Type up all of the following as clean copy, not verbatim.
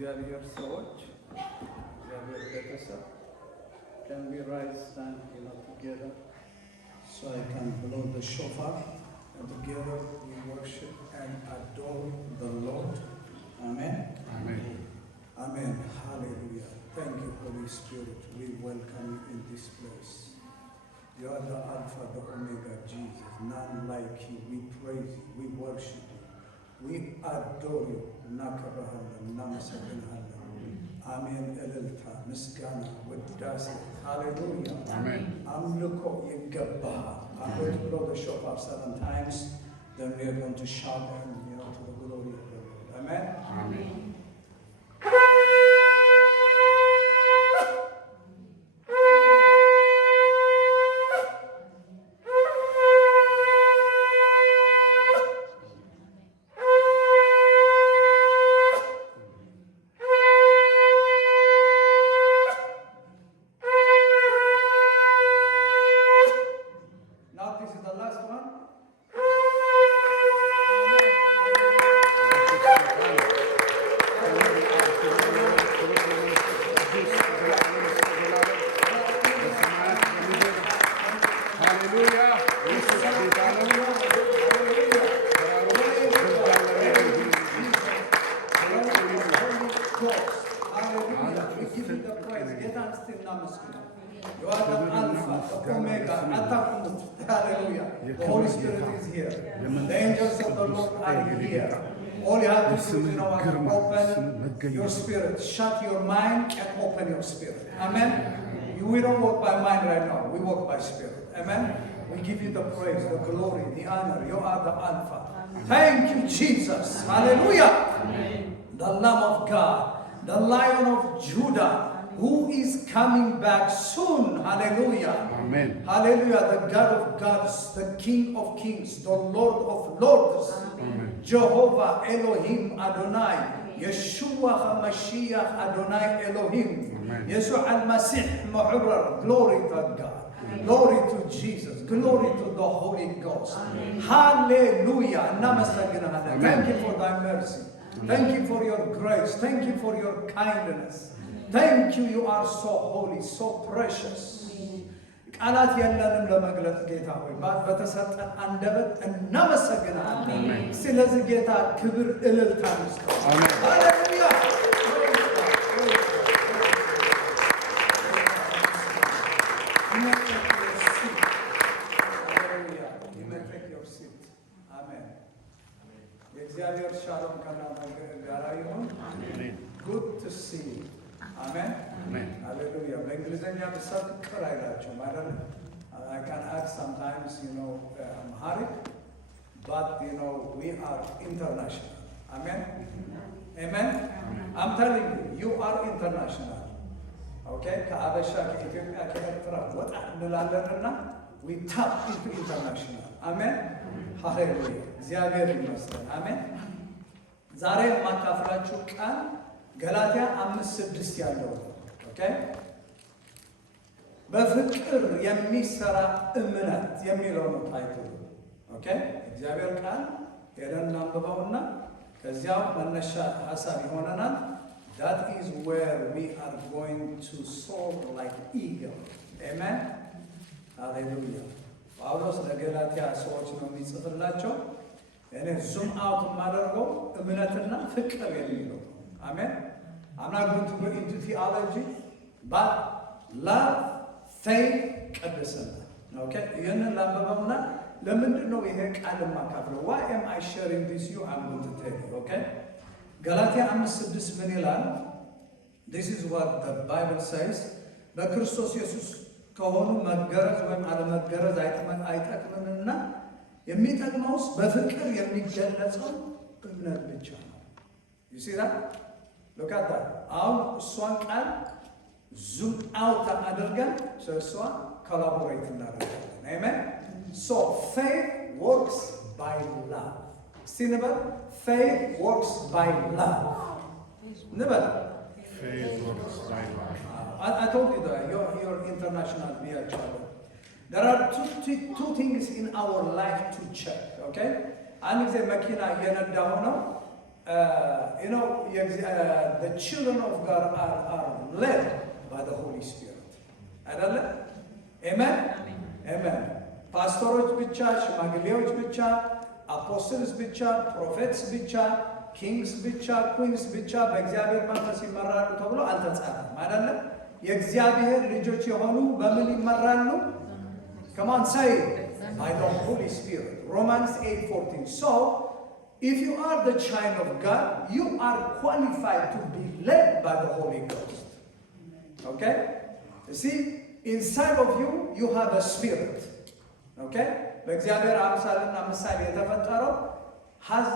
የእግዚአብሔር ሰዎች እግዚአብሔር ቤተሰብ can we rise stand together so I can blow the shofar and together we worship and adore the Lord. Amen. Amen. Amen. Hallelujah. Thank you, Holy Spirit. We welcome you in this place. You are the Alpha, the Omega, Jesus. None like you. We praise you. We worship you. We adore you. Nakabahallam, namasabilhallam. Amen. Elilta, Miskana, Widdasi. Hallelujah. Amen. Amluko Yigabah. I'm going to blow the shofar 7 times. Then we are going to shout and to the glory of the Lord. Amen. Amen. You are the Alpha, the Omega, Atakut. Hallelujah. The Holy Spirit is here. The angels of the Lord are here. All you have to do is open your spirit. Shut your mind and open your spirit. Amen. We don't walk by mind right now. We walk by spirit. Amen. We give you the praise, the glory, the honor. You are the Alpha. Thank you, Jesus. Hallelujah. The Lamb of God, the Lion of Judah, who is coming back soon. Hallelujah. Amen. Hallelujah. The God of gods, the King of kings, the Lord of lords. Amen. Jehovah Elohim Adonai. Yeshua HaMashiach Adonai Elohim. Amen. Yeshua Al-Masih Mu'urrar. Glory to God. Glory to Jesus. Glory to the Holy Ghost. Hallelujah. Namaste. Thank you for thy mercy. Thank you for your grace. Thank you for your kindness. Thank you. You are so holy, so precious. ቃላት የለንም ለመግለጽ ጌታ ሆይ በተሰጠን አንደበት እናመሰግናለን። ስለዚህ ጌታ ክብር እልልታ ይስጠው። አሜን። ሃሌሉያ። የእግዚአብሔር ሻሎም ከእናንተ ጋር ይሁን። Good to see you. Amen. Amen. Hallelujah. በእንግሊዝኛ ብሰብክ ቅር አይላችሁም አይደል? I can act sometimes, Amharic, but we are international. Amen. Amen. I'm telling you, you are international. Okay? ከአበሻ ከኢትዮጵያ ከኤርትራ ወጣ እንላለንና we tap into international. Amen. Hallelujah. እግዚአብሔር ይመስገን። አሜን። ዛሬ የማካፍላችሁ ቃል ገላትያ 5:6 ያለው ኦኬ በፍቅር የሚሰራ እምነት የሚለው ነው ታይትሉ። ኦኬ እግዚአብሔር ቃል ሄደን አንብበውና ከዚያው መነሻ ሐሳብ ይሆነናል። that is where we are going to soar like eagle. Amen. Hallelujah. ጳውሎስ ለገላትያ ሰዎች ነው የሚጽፍላቸው። እኔ ዙም አውት የማደርገው እምነትና ፍቅር የሚለው አሜን። I'm not going to go into theology, but love, faith, ቅድስና። Okay? ይህንን ላንብበውና ለምንድን ነው ይሄ ቃል የማካፍለው? Why am I sharing this you? I'm going to tell you. Okay? ገላትያ 5:6 ምን ይላል? This is what the Bible says. በክርስቶስ ኢየሱስ ከሆኑ መገረዝ ወይም አለመገረዝ አይጠቅምምና የሚጠቅመውስ በፍቅር የሚገለጸው እምነት ብቻ ነው። You see that? Look at that. አሁን እሷን ቃል ዙም አውት አድርገን እሷ ኮላቦሬት እናደርጋለን። Amen. So faith works by love. See ንበል faith works by love. ንበል Faith works by love. I told you that you're international BHR. There are two things in our life to check, okay? አንድ ጊዜ መኪና እየነዳሁ ነው you know, the children of God are led by the Holy Spirit. Amen? Amen. Pastors ብቻ ሽማግሌዎች ብቻ apostles ብቻ prophets ብቻ kings ብቻ queens ብቻ በእግዚአብሔር መንፈስ ይመራሉ ተብሎ አልተጻፈም አይደለ? የእግዚአብሔር ልጆች የሆኑ በምን ይመራሉ? Come on, say it. By the Holy Spirit. Romans 8:14. So, if you are the child of God, you are qualified to be led by the Holy Ghost. Okay? You see, inside of you, you have a spirit. Okay? በእግዚአብሔር አምሳልና ምሳሌ የተፈጠረው has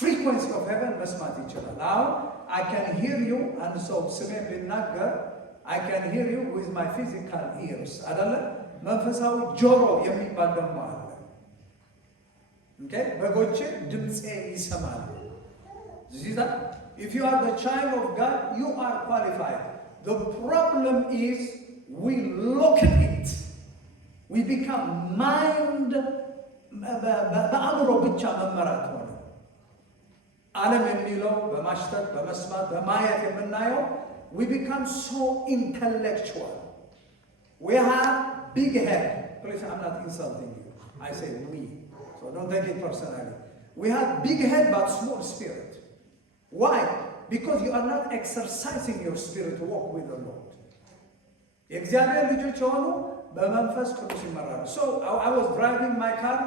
frequency of heaven መስማት ይችላል። አሁን I can hear you and so ስሜ ቢናገር I can hear you with my physical ears. አይደለ? መንፈሳዊ ጆሮ የሚባል ደግሞ አለ። Okay? በጎቼ ድምጼ ይሰማሉ። See that? If you are the child of God, you are qualified. The problem is we look at it. We become mind በአእምሮ ብቻ መመራት ሆነ። ዓለም የሚለው በማሽተት በመስማት በማየት የምናየው we become so intellectual. We have big head. Please, I'm not insulting you. I say we. So don't take it personally. We have big head but small spirit. Why? Because you are not exercising your spirit walk with the Lord. የእግዚአብሔር ልጆች የሆኑ በመንፈስ ቅዱስ ይመራሉ። So I was driving my car,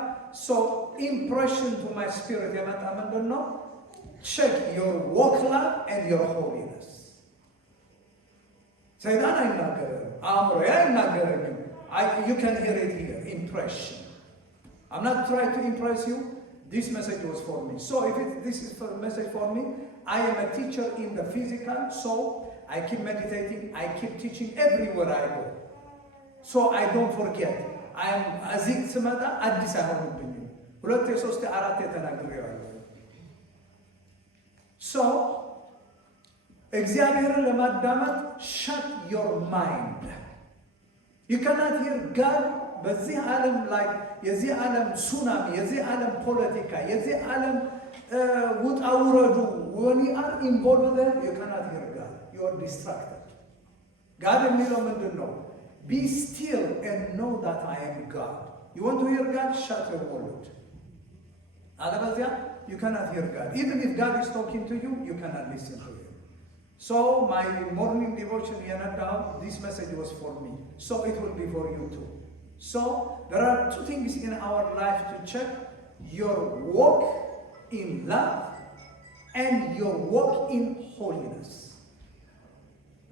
so impression to my spirit የመጣ ምንድን ነው? Check your walk life and your holiness. ሰይጣን አይናገርም፣ አእምሮዬ አይናገርም። You can hear it here, impression. I'm not trying to impress you. This message was for me. So if this is a message for me, I am a teacher in the physical, so I keep meditating, I keep teaching everywhere I go. So I don't forget. I am እዚህ ስመጣ አዲስ አይሆንብኝም። ሁለት ሶስት አራት ተናግሬያለሁ። So እግዚአብሔርን ለማዳመጥ shut your mind. You cannot hear God በዚህ ዓለም ላይ የዚህ ዓለም ሱናሚ የዚህ ዓለም ፖለቲካ የዚህ ዓለም ውጣ ውረዱ when you are involved there you cannot hear God. You are distracted. God የሚለው ምንድን ነው? Be still and know that I am God. You want to hear God? Shut your world. አለበለዚያ you cannot hear God. Even if God is talking to you, you cannot listen to Him. So my morning devotion, this message was for me. So it will be for you too. So there are two things in our life to check: your walk in love and your walk in holiness.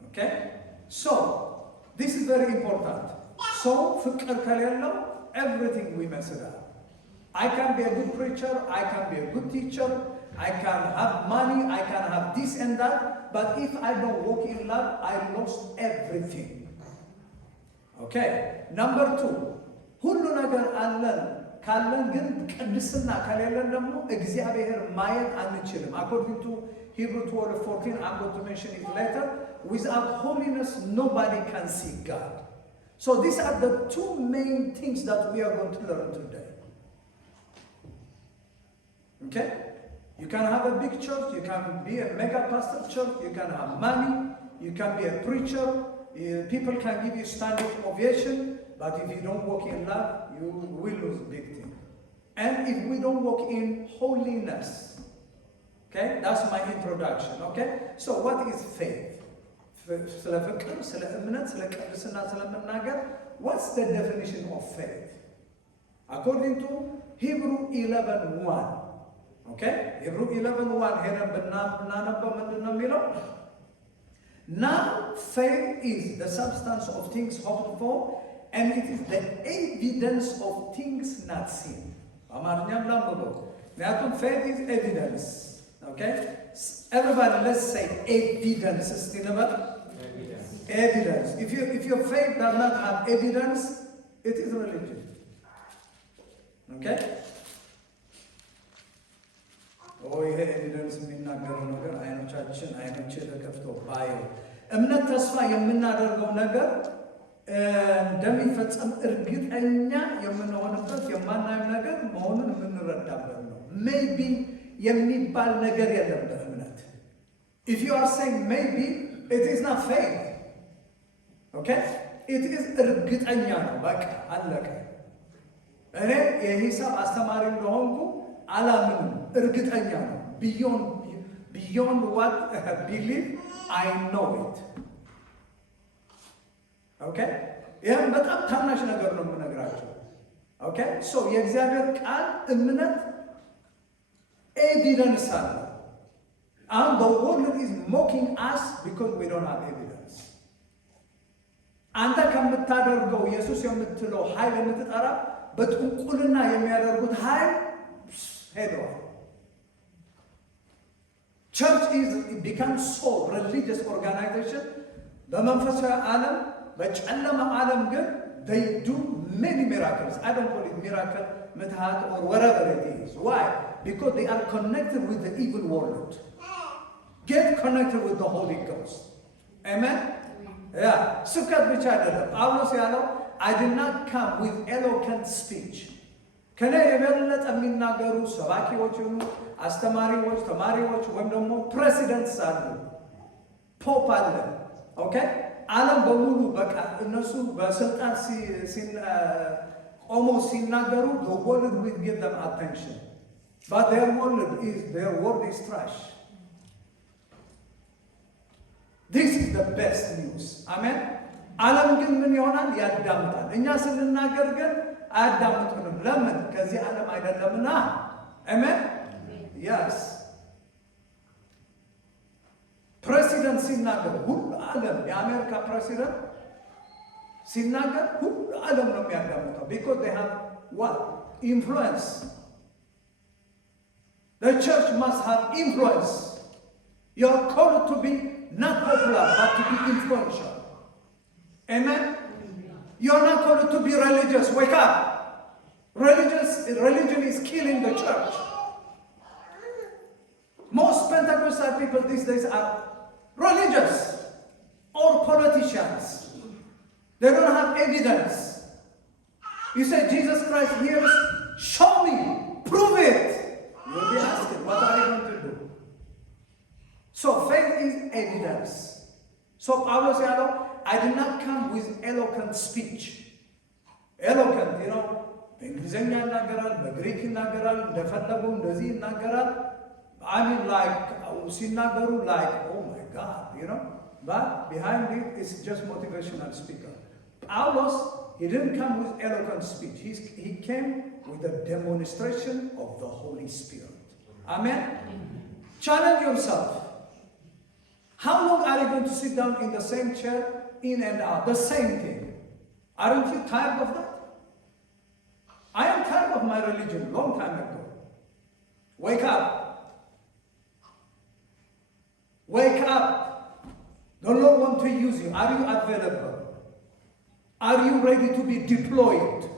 Okay? So this is very important. So ፍቅር ከሌለው everything we mess it up. I can be a good preacher, I can be a good teacher, I can have money, I can have this and that, but if I don't walk in love, I lost everything. Okay? Number 2, ሁሉ ነገር አለን ካለን ግን ቅድስና ከሌለን ደግሞ እግዚአብሔር ማየት አንችልም። According to Hebrews 12:14, I'm going to mention it later, without holiness nobody can see God. So these are the two main things that we are going to learn today. Okay? You can have a big church, you can be a mega pastor church, you can have money, you can be a preacher, people can give you standing ovation, but if you don't walk in love, you will lose big thing. And if we don't walk in holiness, okay, that's my introduction, okay? So what is faith? ስለ ፍቅር፣ ስለ እምነት፣ ስለ ቅድስና ስለምናገር, what's the definition of faith? According to Hebrew 11:1, okay? Hebrew 11:1 ሄደን ብናነበው ምንድን ነው የሚለው? Now faith is the substance of things hoped for, and it is the evidence of things not seen. አማርኛም ላንብበው። ምክንያቱም faith is evidence. Okay? Everybody, let's say evidence. Evidence. If your faith does not have evidence, it is religion. Okay? ይሄ ኤቪደንስ የሚናገረው ነገር አይኖቼ ተከፍተው ባየው እምነት ተስፋ የምናደርገው ነገር እንደሚፈጸም እርግጠኛ የምንሆንበት የማናየው ነገር መሆኑን የምንረዳበት ነው። ሜይቢ የሚባል ነገር የለም በእምነት። If you are saying maybe, it is not faith. Okay? It is እርግጠኛ ነው። በቃ አለቀ። እኔ የሂሳብ አስተማሪ እንደሆንኩ አላምንም፣ እርግጠኛ ነው። Beyond what I believe, I know it. Okay? ይህም በጣም ታናሽ ነገር ነው የምነግራቸው። Okay? So የእግዚአብሔር ቃል እምነት ኤቪደንስ አለ። And the world is mocking us because we don't have evidence. አንተ ከምታደርገው ኢየሱስ የምትለው ኃይል የምትጠራ በጥንቁልና የሚያደርጉት ኃይል ሄደዋል። Church becomes so religious organization. በመንፈሳዊ ዓለም በጨለማ ዓለም ግን they do many miracles. I don't call it miracle, ምትሃት or whatever it is. Why? Because they are connected with the evil world. Get connected with the Holy Ghost. Amen? Yeah. ስብከት ብቻ አይደለም። ጳውሎስ ያለው I did not come with eloquent speech. ከኔ የበለጠ የሚናገሩ ሰባኪዎች ይሁኑ አስተማሪዎች፣ ተማሪዎች ወይም ደግሞ ፕሬሲደንትስ አሉ፣ ፖፕ አለ። ኦኬ ዓለም በሙሉ በቃ እነሱ በስልጣን ቆሞ ሲናገሩ the world will give them attention. But their word is trash. This is the best news. Amen. ዓለም ግን ምን ይሆናል? ያዳምጣል። እኛ ስንናገር ግን አያዳምጡንም። ለምን? ከዚህ ዓለም አይደለምና። አሜን። Yes. ፕሬሲደንት ሲናገር ሁሉ ዓለም የአሜሪካ ፕሬሲደንት ሲናገር ሁሉ ዓለም ነው የሚያዳምጠው። Because they have what? Influence. The church must have influence. You are called to be not popular, but to be influential. Amen? You are not called to be religious. Wake up. Religion is killing the church. Most Pentecostal people these days are religious or politicians. They don't have evidence. You say Jesus Christ hears, show me, prove it. You'll be asking, what are you going to do? So faith is evidence. So Pablo said, I did not come with eloquent speech. Eloquent, በእንግሊዝኛ ይናገራል፣ በግሪክ ይናገራል፣ እንደፈለጉ እንደዚህ ይናገራል። I mean like ሲናገሩ like oh my God, but behind it is just motivational speaker. Paulos, he didn't come with eloquent speech. He came with a demonstration of the Holy Spirit. Amen? Challenge yourself. How long are you going to sit down in the same chair, in and out, the same thing? Aren't you tired of that? I am tired of my religion long time ago. Wake up. Wake up. The Lord wants to use you. Are you available? Are you ready to be deployed?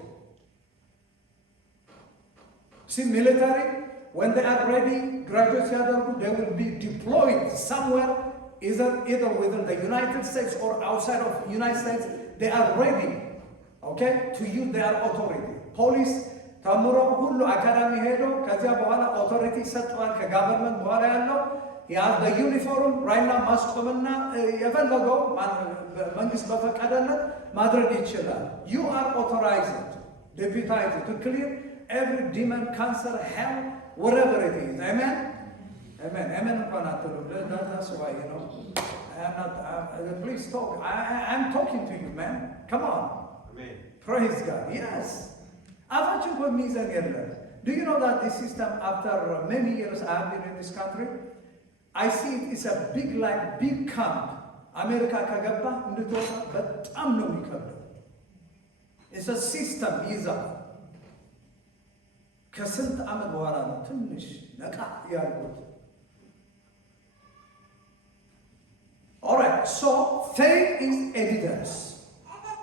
See, military, when they are ready, graduates, they will be deployed somewhere, either within the United States or outside of the United States. They are ready, okay, to use their authority. Police, ተምሮ ሁሉ አካዳሚ ሄዶ ከዚያ በኋላ ኦቶሪቲ ሰጥቷል። ከጋቨርንመንት በኋላ ያለው በዩኒፎርም ራይና ማስቆምና የፈለገው መንግስት በፈቀደለት ማድረግ ይችላል። You are authorized, deputized to clear every demon, cancer, hell, whatever it is. Amen? Amen. Amen. That's why, please talk. I'm talking to you, man. Come on. Amen. Praise God. Yes. አፋችን እኮ የሚይዘን የለም። Do you know that this system, after many years I have been in this country, I see it is a big camp. አሜሪካ ከገባ እንድትወጣ በጣም ነው የሚከብደው። It's a system ይይዛል። ከስንት ዓመት በኋላ ነው ትንሽ ነቃ ያልኩት። All right, so faith is evidence.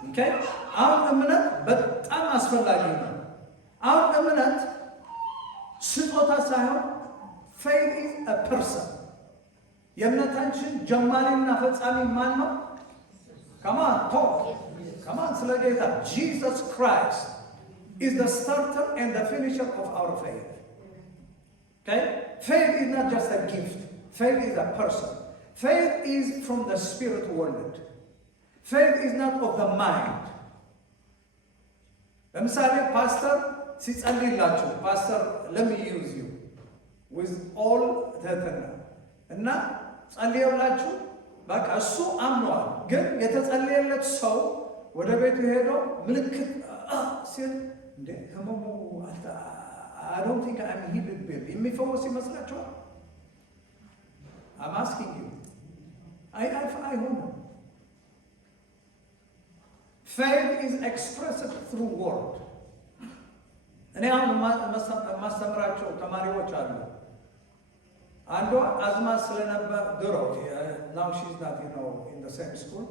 Okay? አሁን እምነት በጣም አስፈላጊ ነው። አሁን እምነት ስጦታ ሳይሆን faith is a person. የእምነታችን ጀማሪና ፈጻሚ ማን ነው? Come on, talk. Come on, ስለ ጌታ Jesus Christ is the starter and the finisher of our faith. Okay? Faith is not just a gift. Faith is a person. Faith is from the spirit world. Faith is not of the mind. ለምሳሌ ፓስተር ሲጸልይላችሁ ፓስተር let me use you with all ትህትና እና ጸልየውላችሁ በቃ እሱ አምኗል። ግን የተጸለየለት ሰው ወደ ቤቱ ሄዶ ምልክት ሲል እንዴ ህመሙ I don't think I'm healed bill የሚፈወስ ይመስላችኋል? I'm asking you. I don't know. Faith is expressed through word. እኔ አሁን ማስተምራቸው ተማሪዎች አሉ። አንዷ አዝማ ስለነበር ድሮ now she's not in the same school.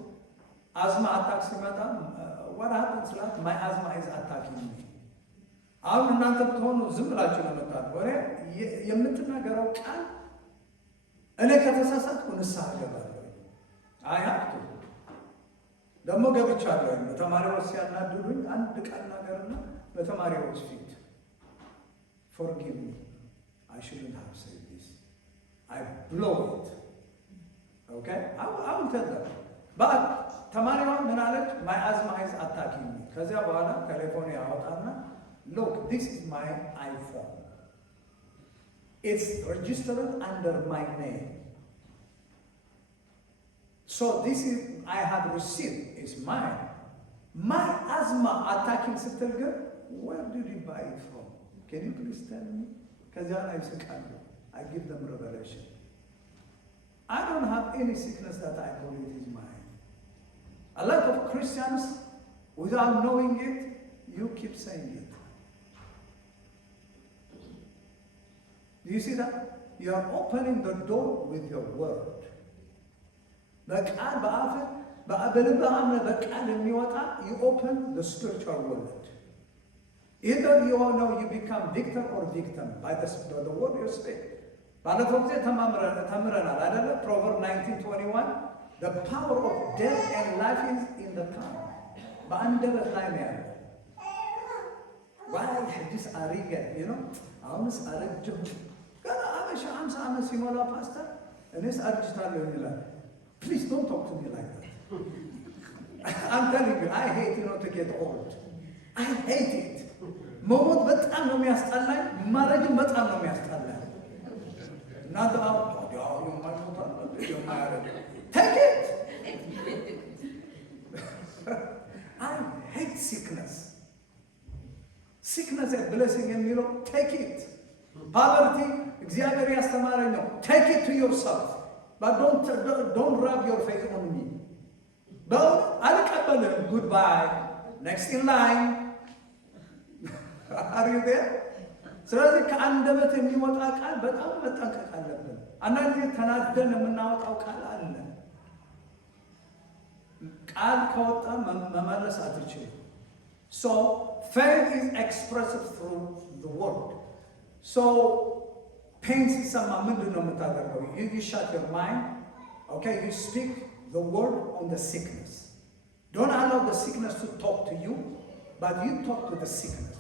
አዝማ አታክ ሲመጣ what happens like my asthma is attacking me. አሁን እናንተ ብትሆኑ ዝም ብላችሁ ነው የምታውቁ። ወሬ የምትናገረው ቃል እኔ ከተሳሳትኩ ንስሐ እገባለሁ። አያክቱ ደግሞ ገብቻለሁ። በተማሪዎች ሲያናድዱኝ አንድ ቃል ናገርና በተማሪዎች ፊት forgive me, I shouldn't have said this. I blow it. Okay? I will tell them. But ተማሪዋ ምን አለች? my asthma is attacking me. ከዚያ በኋላ ቴሌፎን ያወጣና look, this is my iPhone. It's registered under my name. So this is, I have received, it's mine. My asthma attacking ስትል ግን where did you buy it from? Can you please tell me? ከዚያ ላይ ስቃሉ I give them revelation. I don't have any sickness that I believe is mine. A lot of Christians, without knowing it, you keep saying it. Do you see that? You are opening the door with your word. በቃል በአፍህ በልብህ አምነህ በቃል የሚወጣ you open the spiritual world. Either you know you become victim or victim by the word you speak. ባለፈው ጊዜ ተምረናል አይደለ? Proverbs 19:21 the power of death and life is in the tongue. በአንደበት ላይ ነው ያለው። Why this አሪገ you know አሁንስ አረጀሁ ገና አበሻ 50 ዓመት ሲሞላ ፓስተር እኔስ አርጅታለሁ ይላል። Please don't talk to me like that. I'm telling you, I hate to get old. I hate it. መሞት በጣም ነው የሚያስጠላኝ። ማረጅም በጣም ነው የሚያስጠላኝ። እናንተ take it. I hate sickness. Sickness is blessing የሚለው take it. Poverty እግዚአብሔር ያስተማረኝ ነው። Take it to yourself. But don't rub your face on me. But አልቀበልም. Goodbye. Next in line. Are you there? ስለዚህ ከአንደበት የሚወጣ ቃል በጣም መጠንቀቅ አለብን። አንዳንድ ጊዜ ተናደን የምናወጣው ቃል አለ። ቃል ከወጣ መመለስ አትችልም። So faith is expressed through the word. So pain ሲሰማ ምንድን ነው የምታደርገው? You shut your mind. Okay, you speak the word on the sickness. Don't allow the sickness to talk to you, but you talk to the sickness.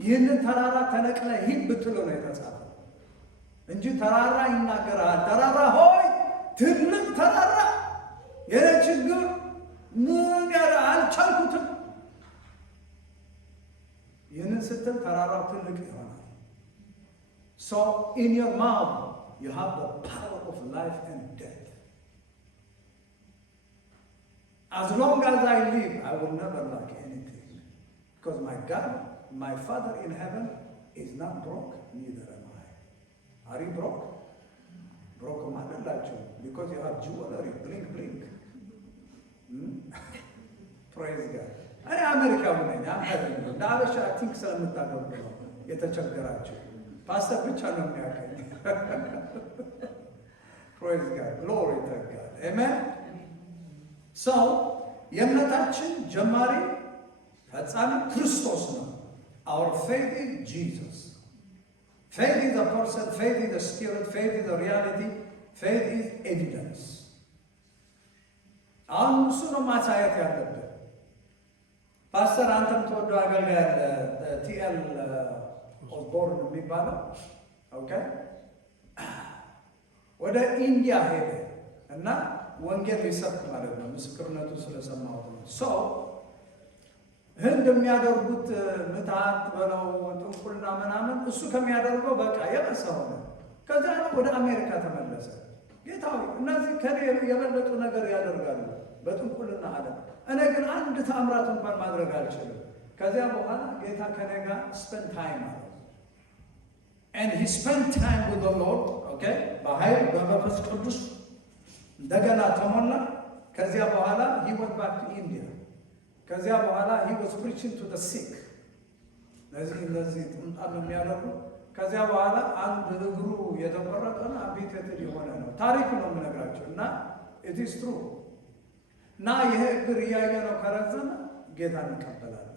ይህንን ተራራ ተነቅለ ሂድ ብትለው ነው የተጻፈው እንጂ ተራራ ይናገራል። ተራራ ሆይ ትልቅ ተራራ የኔ ችግር ምን ያለ አልቻልኩትም። ይህንን ስትል ተራራው ትልቅ ይሆናል። So in your mouth you have the power of life and death. As long as I live, I will never lack anything. Because my God, my Father in heaven is not broke, neither am I. Are you broke? Broke madalachu because you have jewelry, blink blink. Praise God. እኔ አሜሪካዊ ነኝ። እንደ አበሻ ቲንክ ስለምታገቡ ነው የተቸገራችሁ። ፓስተር ብቻ ነው የሚያውቀኝ። Praise God. Glory to God. Amen. So የእምነታችን ጀማሪ ፈጻሚ ክርስቶስ ነው። Our faith is Jesus. Faith is a person, faith is a spirit, faith is a reality, faith is evidence. አሁን እሱ ነው ማሳየት ያለብን። ፓስተር አንተም ተወደው አገልጋይ ቲኤል ኦስቦርን የሚባለው ኦኬ፣ ወደ ኢንዲያ ሄደ እና ወንጌል ሊሰብክ ማለት ነው። ምስክርነቱ ስለሰማሁት ነው። ሰው ህንድ የሚያደርጉት ምታት በለው ጥንቁልና ምናምን እሱ ከሚያደርገው በቃ የበሰ ሆነ። ከዚያ ነው ወደ አሜሪካ ተመለሰ። ጌታዊ እነዚህ ከኔ የበለጡ ነገር ያደርጋሉ በጥንቁልና አለ። እኔ ግን አንድ ተአምራት እንኳን ማድረግ አልችልም። ከዚያ በኋላ ጌታ ከኔ ጋር spend time አለ። and he spent time with the Lord okay በኃይል በመንፈስ ቅዱስ እንደገና ተሞላ። ከዚያ በኋላ he went back to India። ከዚያ በኋላ he was preaching to the sick እነዚህ ጥምጣም የሚያደርጉ። ከዚያ በኋላ አንድ እግሩ የተቆረጠና አምፒቴትድ የሆነ ነው። ታሪኩ ነው የምነግራቸው እና it is true እና ይሄ እግር እያየ ነው ከረዘመ ጌታን እንቀበላለን።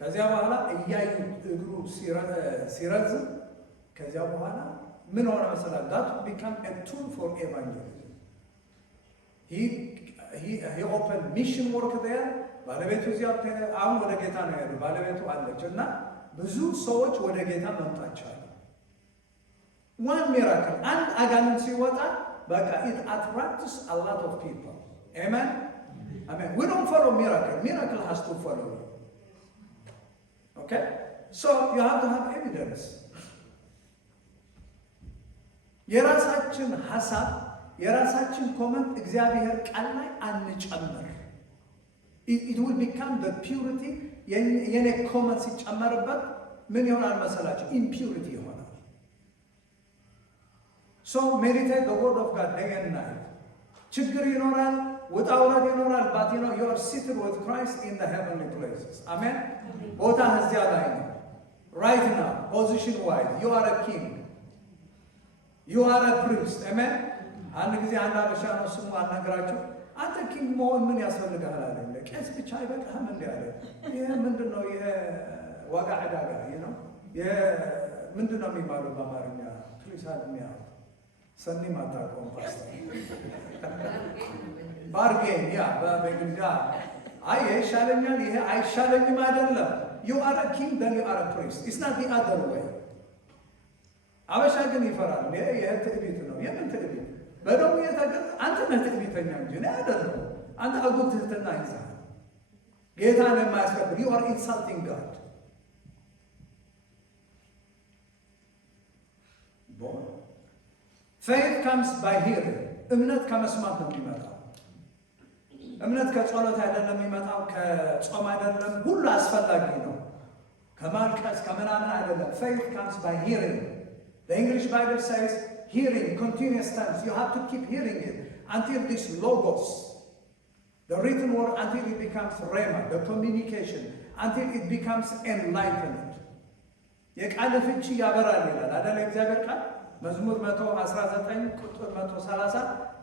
ከዚያ በኋላ እያዩ እግሩ ሲረዝም ከዚያ በኋላ ምን ሆነ መሰላል? that become a tool for evangelism. he opened mission work there። ባለቤቱ እዚያ አሁን ወደ ጌታ ነው ያለው። ባለቤቱ አለች እና ብዙ ሰዎች ወደ ጌታ መምጣት ቻሉ። one miracle አንድ አጋንንት ሲወጣ በቃ it attracts a lot of people. Amen. Amen. We don't follow miracle. Miracle has to follow you. Okay? So you have to have evidence. የራሳችን ሐሳብ የራሳችን ኮመንት እግዚአብሔር ቃል ላይ አንጨምር። it will become the purity የኔ ኮመንት ሲጨመርበት ምን ይሆናል መሰላችሁ? impurity ይሆናል። so meditate the word of God day and night። ችግር ይኖራል፣ ውጣ ውረድ ይኖራል፣ but you know you are seated with Christ in the heavenly places. Amen። ቦታ እዚያ ላይ ነው። right now position wise you are a king, you are a priest. Amen። አንድ ጊዜ አንድ አበሻ ነው ስሙ አናገራቸው። አንተ ኪንግ መሆን ምን ያስፈልጋል አለ። ቄስ ብቻ አይበቃህም እንዴ አለ። ይሄ ምንድነው? ይሄ ዋጋ ዕዳጋ ነው። ይሄ ምንድነው የሚባለው በአማርኛ? ትሪሳል የሚያው ሰኒ ማታቆም ፓስተር ባርጌን ያ በእንግሊዝኛ አይ ይሻለኛል ይሄ አይሻለኝም አይደለም። you are a king then you are a priest. it's not the other way። አበሻ ግን ይፈራል። ይሄ ትዕቢት ነው። የምን ትዕቢት? በደሙ የተገዛ አንተ ነህ ትዕቢተኛ እንጂ ነው አይደለም። አንተ አጉል ትህትና ይዘሃል። ጌታን የማያስከብር you are insulting God። faith comes by hearing። እምነት ከመስማት ነው የሚመጣው። እምነት ከጸሎት አይደለም የሚመጣው፣ ከጾም አይደለም። ሁሉ አስፈላጊ ነው። ከማልቀስ ከምናምን አይደለም። faith comes by hearing። the English Bible says hearing continuous times. You have to keep hearing it until this logos, the written word, until it becomes rhema, the communication, until it becomes enlightenment. የቃል ፍቺ ያበራል ይላል አይደል? እግዚአብሔር ቃል መዝሙር 119 ቁጥር 130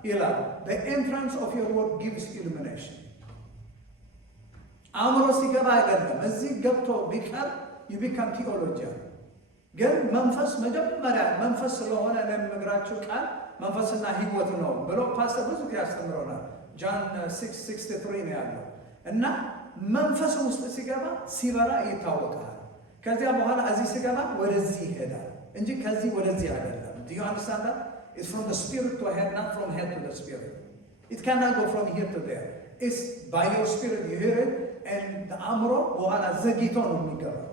ይላል the entrance of your word gives illumination። አእምሮ ሲገባ አይደለም። እዚህ ገብቶ ቢቀር you become theologian። ግን መንፈስ መጀመሪያ መንፈስ ስለሆነ ለምግራችሁ ቃል መንፈስና ሕይወት ነው ብሎ ፓስተር ብዙ ያስተምረናል። ጃን 6:63 ነው ያለው እና መንፈስ ውስጥ ሲገባ ሲበራ ይታወቃል። ከዚያ በኋላ እዚህ ሲገባ ወደዚህ ይሄዳል እንጂ ከዚህ ወደዚህ አይደለም። do you understand that? it's from the spirit to head, not from head to the spirit. it cannot go from here to there. it's by your spirit you hear it and the አእምሮ በኋላ ዘግይቶ ነው የሚገባው።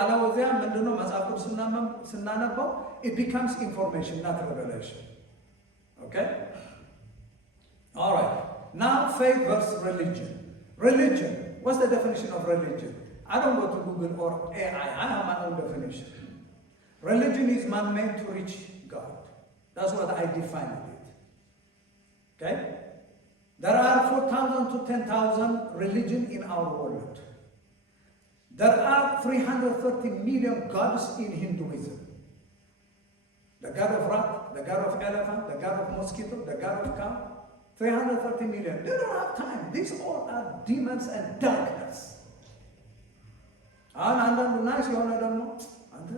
አለወዚያ ምንድነው መጽሐፍ ቅዱስ ስናነበው it becomes information not revelation. okay all right now faith versus religion. what's the definition of religion? I don't go to Google or AI. I have my own definition. Religion is man made to reach God. That's what I define it. okay there are 4,000 to 10,000 religions in our world. There are 330 million gods in Hinduism. The god of rat, the god of elephant, the god of mosquito, the god of cow. 330 million. They don't have time. These all are demons and darkness. አንዳንዱ ናይስ የሆነ ደግሞ አንተ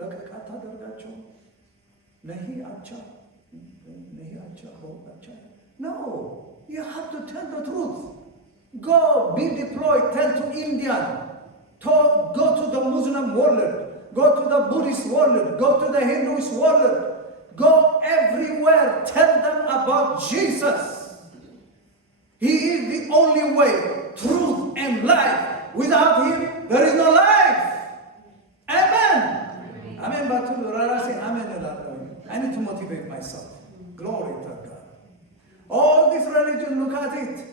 ለቀቅ አታደርጋቸው ነሂ አቻ no, you have to tell the truth. go be deployed. tell to India, the Muslim world, go to the Buddhist world, go to the Hinduist world, go everywhere, tell them about Jesus. He is the only way, truth, and life. Without him, there is no life. Amen. Amen. But I need to motivate myself. Glory to God. All this religion, look at it.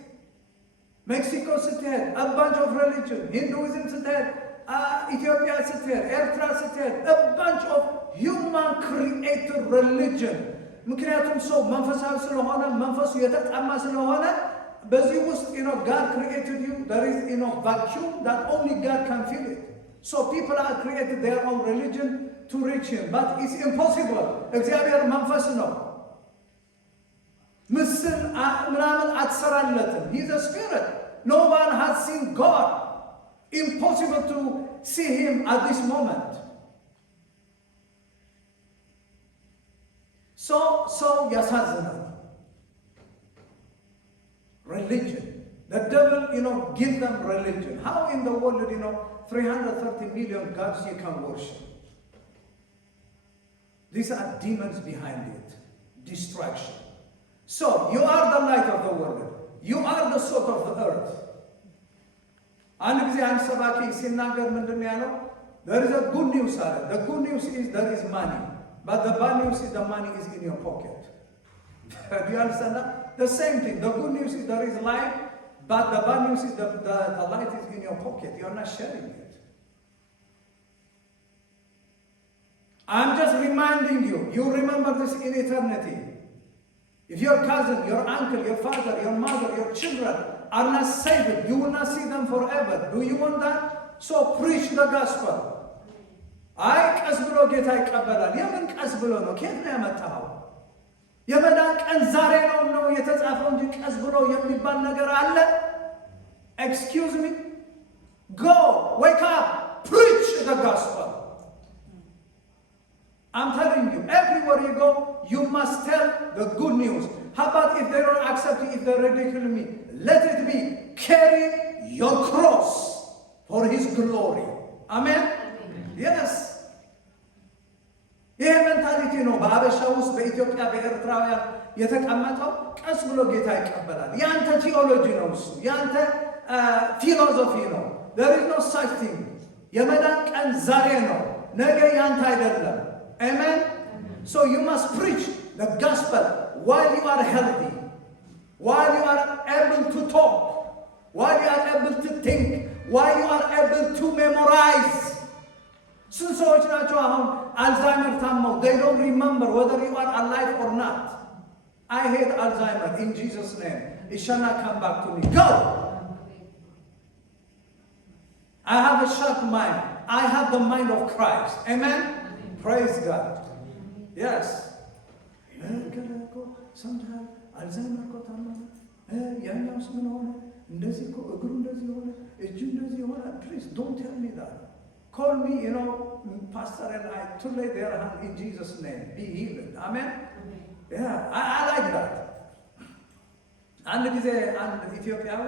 Mexico ስትሄድ, a bunch of religion. Hinduism ስትሄድ, Ethiopia ስትሄድ, Eritrea ስትሄድ, a bunch of human created religion. ምክንያቱም ሰው መንፈሳዊ ስለሆነ መንፈሱ የተጣማ ስለሆነ በዚህ ውስጥ God created you. There is vacuum that only God can fill it. So people are created their own religion to reach him. But it's impossible. እግዚአብሔር መንፈስ ነው። ምስል ምናምን አትሰራለትም. He's a spirit. No one has seen God. Impossible to see him at this moment. So ያሳዝናል. Religion. The devil, give them religion. How in the world, 330 million gods you can worship? These are demons behind it. Distraction. So, you are the light of the world. You are the salt of the earth. አንድ ጊዜ አንድ ሰባኪ ሲናገር ምንድን ያለው? There is a good news. The good news is there is money. But the bad news is the money is in your pocket. Do you understand that? The same thing. The good news is there is light. But the bad news is the light is in your pocket. You are not sharing it. I'm just reminding you. You remember this in eternity. If your cousin, your uncle, your father, your mother, your children are not saved, you will not see them forever. Do you want that? So preach the gospel. አይ ቀስ ብሎ ጌታ ይቀበላል። የምን ቀስ ብሎ ነው? ከየት ነው ያመጣኸው? የመዳን ቀን ዛሬ ነው የተጻፈው እንጂ ቀስ ብሎ የሚባል ነገር አለ? Excuse me? Go, wake up, preach the gospel. I'm telling you, everywhere you go, you must tell the good news. How about if they don't accept it, if they ridicule me? Let it be. Carry your cross for his glory. Amen? Yes. ይሄ ሜንታሊቲ ነው በአበሻ ውስጥ በኢትዮጵያ በኤርትራውያን የተቀመጠው። ቀስ ብሎ ጌታ ይቀበላል። ያንተ ቲዮሎጂ ነው እሱ፣ ያንተ ፊሎሶፊ ነው። there is no such thing. የመዳን ቀን ዛሬ ነው፣ ነገ ያንተ አይደለም። Amen? So you must preach the gospel while you are healthy, while you are able to talk, while you are able to think, while you are able to memorize. ስንት ሰዎች ናቸው አሁን አልዛይመር ታመው they don't remember whether you are alive or not. I hate Alzheimer in Jesus' name. It shall not come back to me. Go! I have a sharp mind. I have the mind of Christ. Amen? Praise God. Yes. Sometimes Alzheimer ko tamma. ያኛውስ ምን ሆነ? እንደዚህ እኮ እግሩ እንደዚህ ሆነ፣ እጁ እንደዚህ ሆነ። Please don't tell me that. Call me, pastor, and I to lay their hand in Jesus' name. Be healed. Amen? Yeah, I like that. አንድ ጊዜ አንድ ኢትዮጵያዊ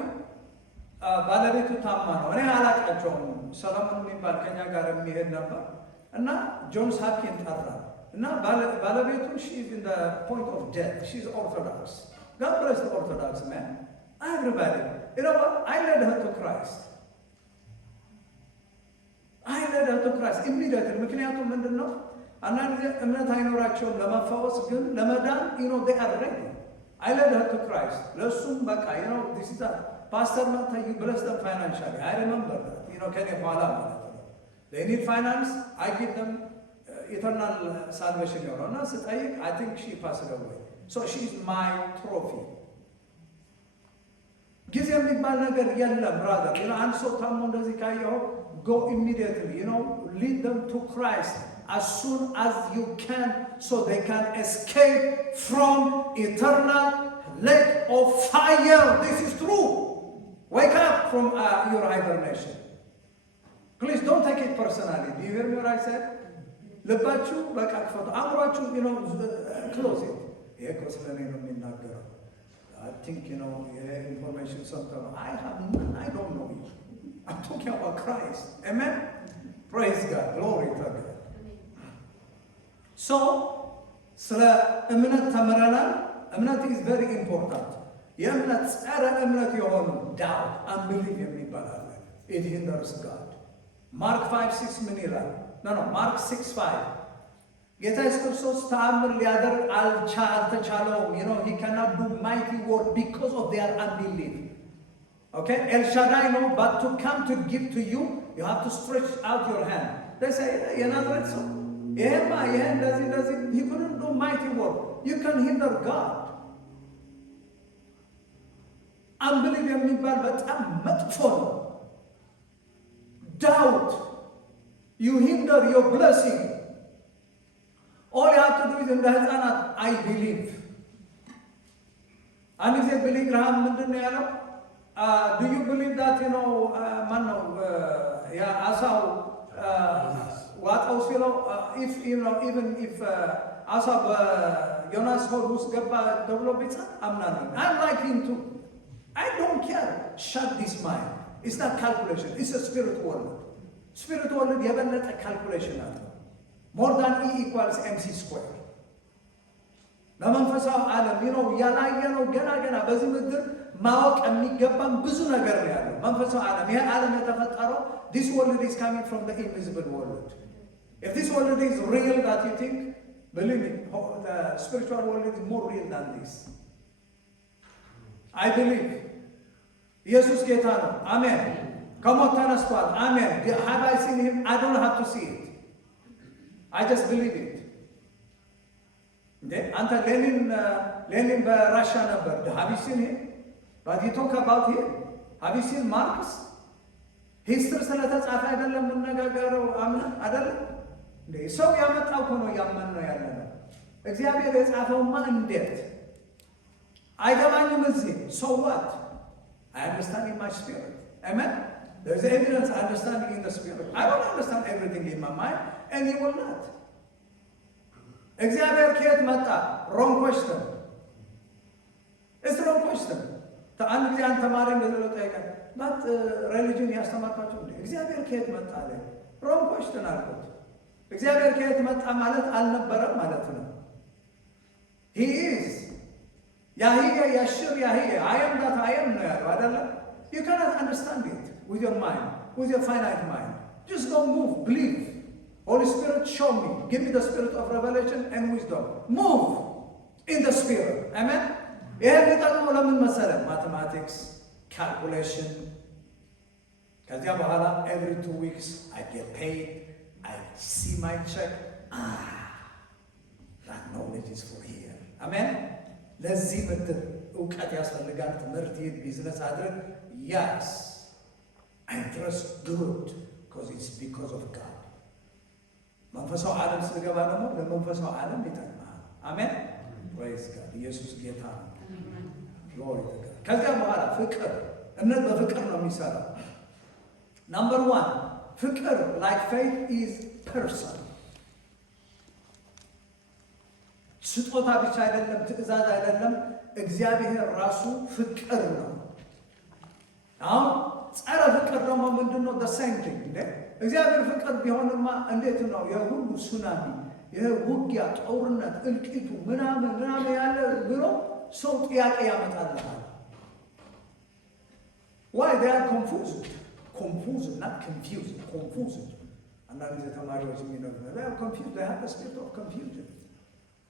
ባለቤቱ ታማ ነው። እኔ አላውቃቸውም። ሰለሞን የሚባል ከኛ ጋር የሚሄድ ነበር እና ጆንስ ሀፕኪን ጠራ እና ባለቤቱ she is in the point of death. She's Orthodox. God bless the Orthodox man. Everybody. You know what? I led her to Christ. I led her to Christ immediately. ምክንያቱም ምንድን ነው? አንዳንድ ጊዜ እምነት አይኖራቸውም ለመፈወስ፣ ግን ለመዳን they are ready. I led her to Christ. ለእሱም በቃ this is a pastor not you bless them financially. I remember that. ከኔ በኋላ ማለት ነው they need finance. I give them eternal salvation. እና ስጠይቅ I think she passed away. So she is my trophy. ጊዜ የሚባል ነገር የለም brother. አንድ ሰው ታሞ እንደዚህ ካየኸው go immediately, lead them to Christ as soon as you can so they can escape from eternal lake of fire. This is true. Wake up from your hibernation. Please don't take it personally. Do you hear me what I said? ልባችሁ በቃ ክፈቱ። አእምሯችሁ close it. ይሄ እኮ ስለ እኔ ነው የሚናገረው። I think information sometimes I don't know you. I'm talking about Christ. Amen? Praise God. Glory to God. So, ስለ እምነት ተምረናል። እምነት is very important. የእምነት ጸረ እምነት የሆኑ doubt, unbelief የሚባል አለ። It hinders God. Mark 5:6 ምን ይላል? Mark 6:5 ጌታ ኢየሱስ ክርስቶስ ተአምር ሊያደርግ አልተቻለውም። he cannot do mighty work because of their unbelief. Okay? El Shaddai no, but to come to give to you, you have to stretch out your hand. They say, የናዝሬት ሰው ይሄማ እንደዚህ he couldn't do mighty work. You can hinder God. unbelief የሚባል በጣም መጥፎ ነው። doubt, you hinder your blessing. All you have to do is እንደ ህፃናት I believe. አንድ ጊዜ ቢሊ ግርሃም ምንድን ነው ያለው? Do you believe that ማን ነው አሳው ዋጣው ሲለው even if አሳ በዮናስ ሆድ ውስጥ ገባ ተብሎ ቢጻፍ አምናለሁ። I like him too. I don't care. Shut this mind. It's not calculation. It's a spirit world. Spirit world የበለጠ calculation አለው። More than E equals MC square. በመንፈሳዊ ዓለም ያላየነው ገና በዚህ ምድር ማወቅ የሚገባን ብዙ ነገር ነው ያለው። መንፈሳዊ ዓለም ይሄ ዓለም የተፈጠረው this world is coming from the invisible world. If this world is real that you think, believe me, the spiritual world is more real than this. I believe. ኢየሱስ ጌታ ነው። አሜን። ከሞት ተነስቷል። አሜን። Have I seen him? I don't have to see it. I just believe it. አንተ ሌኒን በራሻ ነበር። Have you seen him? But you talk about him. Have you seen Marx? ሂስትሪ ስለተጻፈ አይደለም የምነጋገረው አይደለም እንዴ? ሰው ያመጣው ሆኖ ያመን ነው ያለ ነው። እግዚአብሔር የጻፈውማ እንዴት አይገባኝም። እዚህ so what? I understand in my spirit. Amen. There is evidence understanding in the spirit. I don't understand everything in my mind, and you will not. እግዚአብሔር ከየት መጣ? wrong question. It's wrong question. አንድ ጊዜ አንድ ተማሪ እንደዚህ ጠየቀኝ። ባት ሪሊጅን ያስተማርኳቸው እንዴ እግዚአብሔር ከየት መጣ አለ። wrong question አልኩት። እግዚአብሔር ከየት መጣ ማለት አልነበረም ማለት ነው። he is ያህያ ያሽር ያህያ I am that I am ነው ያለው አይደለም። you cannot understand it with your mind, with your finite mind. Just don't move, believe. Holy Spirit, show me. Give me the spirit of revelation and wisdom. Move in the spirit. Amen. ይሄ የሚጠቅመው ለምን መሰለህ? ማቴማቲክስ ካልኩሌሽን። ከዚያ በኋላ every 2 weeks I get paid. I see my check. That knowledge is for here. Amen. ለዚህ ምድር እውቀት ያስፈልጋል። ትምህርት ይህ ቢዝነስ አድርግ። Yes, I trust good because it's because of God. መንፈሳዊ ዓለም ስገባ ደግሞ ለመንፈሳዊ ዓለም ይጠቅማል። አሜን። ፕሬዝ ጋድ። ኢየሱስ ጌታ ነው። ግሎሪ ቱ ጋድ። ከዚያ በኋላ ፍቅር። እምነት በፍቅር ነው የሚሰራው። ናምበር 1 ፍቅር like faith is person. ስጦታ ብቻ አይደለም፣ ትእዛዝ አይደለም። እግዚአብሔር ራሱ ፍቅር ነው። አሁን ጸረ ፍቅር ደግሞ ምንድን ነው? the same thing እንዴ እግዚአብሔር ፍቅር ቢሆንማ እንዴት ነው የሁሉ ሱናሚ፣ የውጊያ ጦርነት፣ እልቂቱ ምናምን ያለ ብሎ ሰው ጥያቄ ያመጣልሃል። why they are confused not confused. አንዳንድ ጊዜ ተማሪዎች የሚነግሩኝ they are confused, they have the spirit of confusion.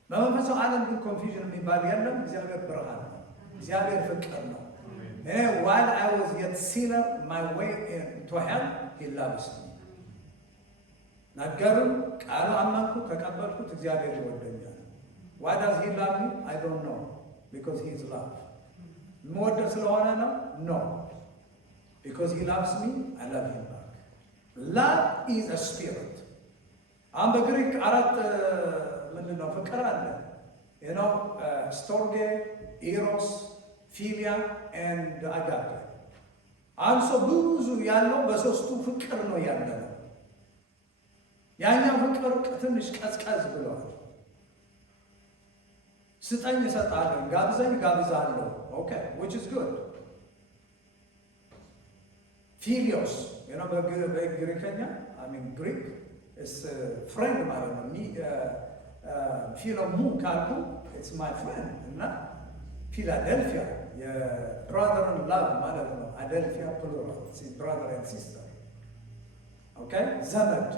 በመንፈሳዊ ዓለም ግን ኮንፊውዥን የሚባል የለም። እግዚአብሔር ብርሃን ነው። እግዚአብሔር ፍቅር ነው። while I was yet sinner my way to hell he loves me. ነገሩን ቃሉ አመንኩ፣ ተቀበልኩት፣ እግዚአብሔር ይወደኛል። why does he love me? I don't know, because he is love. የምወደው ስለሆነ ነው? no, because he loves me I love him back. love is a spirit. አሁን በግሪክ አራት ምንድን ነው ፍቅር አለ። ስቶርጌ፣ ኢሮስ፣ ፊሊያ and አጋፔ። አሁን ሰው ብዙ ያለው በሶስቱ ፍቅር ነው ያለው። ያኛው ፍቅር ትንሽ ቀዝቀዝ ብሏል። ስጠኝ እሰጥሃለሁ፣ ጋብዘኝ ጋብዛለሁ። okay, which is good. ፊሊዮስ በግሪከኛ ግሪክ ፍሬንድ ማለት ነው። ፊሎሙ ካልኩ ኢትስ ማይ ፍሬንድ እና ፊላደልፊያ የብራዘርን ላቭ ማለት ነው። አደልፊያ ፕሉራል ብራዘር ኤንድ ሲስተር። ኦኬ ዘመድ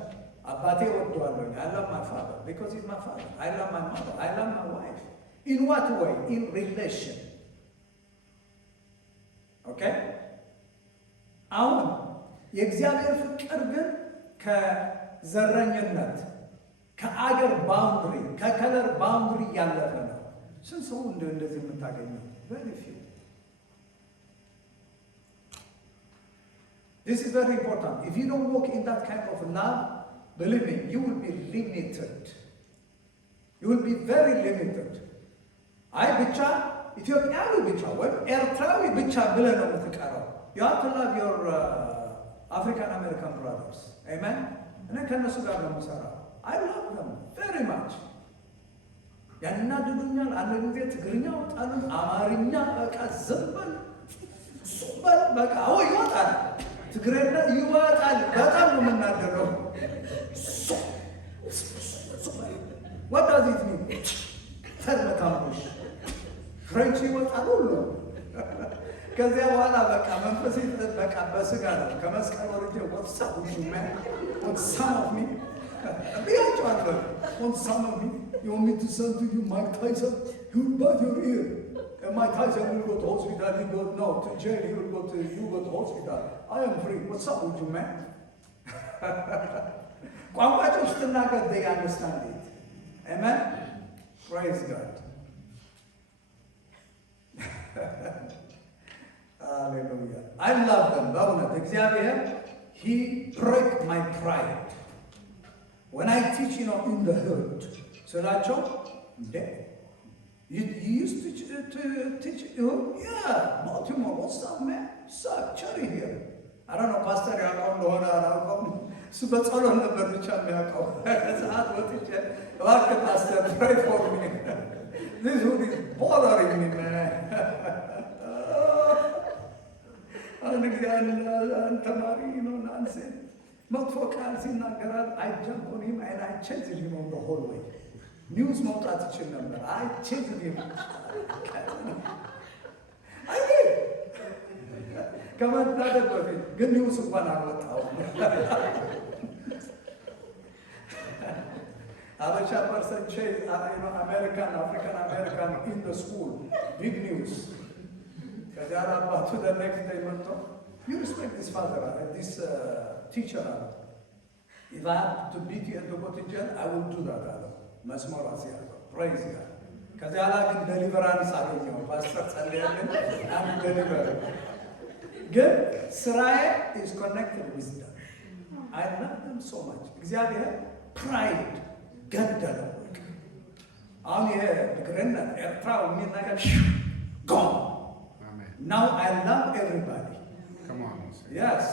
አባቴ ወደዋለሁ። I love my father because he's my father. I love my mother. I love my wife. In what way? In relation. Okay? አሁን የእግዚአብሔር ፍቅር ግን ከዘረኝነት ከአገር ባውንድሪ ከከለር ባውንድሪ ያለፈ ነው። ስንት ሰው እንደዚህ የምታገኘው? very few. This is very important. If you don't walk in that kind of love, believe me, you will be limited. You will be very limited. አይ ብቻ ኢትዮጵያዊ ብቻ ወይም ኤርትራዊ ብቻ ብለህ ነው የምትቀረው። You have to love your African American brothers. Amen? እኔ ከእነሱ ጋር ነው የምሰራው። I love them very much. ያናድዱኛል። አንድ ጊዜ ትግርኛ ወጣልን፣ አማርኛ በቃ ዘንበል ሱበል በቃ ይወጣል፣ ትግሬና ይወጣል። በጣም ነው የምናደረው። What does it mean? ተርመታሙሽ ፍሬንች ይወጣል ሁሉ። ከዚያ በኋላ በቃ መንፈሴ በቃ በስጋ ነው። ከመስቀል ወርጄ ወጥሳው ሚ ብያቸዋለሁ። some of me, you want me to send to you Mike Tyson? You will bite your ear. And Mike Tyson will go to hospital. He goes, no, to jail. You go to hospital. I am free. What's up with you, man? ቋንቋቸው ስትናገር they understand it. Amen? Praise God. Hallelujah. I love them. በእውነት እግዚአብሔር he break my pride. When I teach, in the hood, ስላቸው you used to teach, yeah, Baltimore, what's up, man? Suck, cherry here. I don't know, pastor, ያውቀው እንደሆነ አላውቀውም። እሱ በጸሎት ነበር ብቻ የሚያውቀው። ሰዓት ወጥቼ እባክህ pastor, pray for me. This hood is bothering me, man. አንድ ጊዜ አንድ ተማሪ nonsense. መጥፎ ቃል ሲናገራል I jump on him and I chased him on the hallway. ኒውስ መውጣት ይችል ነበር። I chased him. ከመናደድ በፊት ግን ኒውስ እንኳን አልወጣውም። አበሻ ፐርሰን ቼዝ አሜሪካን አፍሪካን አሜሪካን in the school big news። ከዚያ አባቱ the next day መጥቶ you respect this father, this teacher. If I have to beat you and to go to jail, I will do that. መስመር አስያዘው። Praise God. ከዚያ ላይ ግን deliverance አገኘው። ፓስተር ጸልያለን አንድ deliver ግን ስራዬ is connected with them. I love them so much. እግዚአብሔር pride ገደለው። አሁን ይሄ ትግርነት ኤርትራው የሚል ነገር gone. Now I love everybody. Come on. Yes.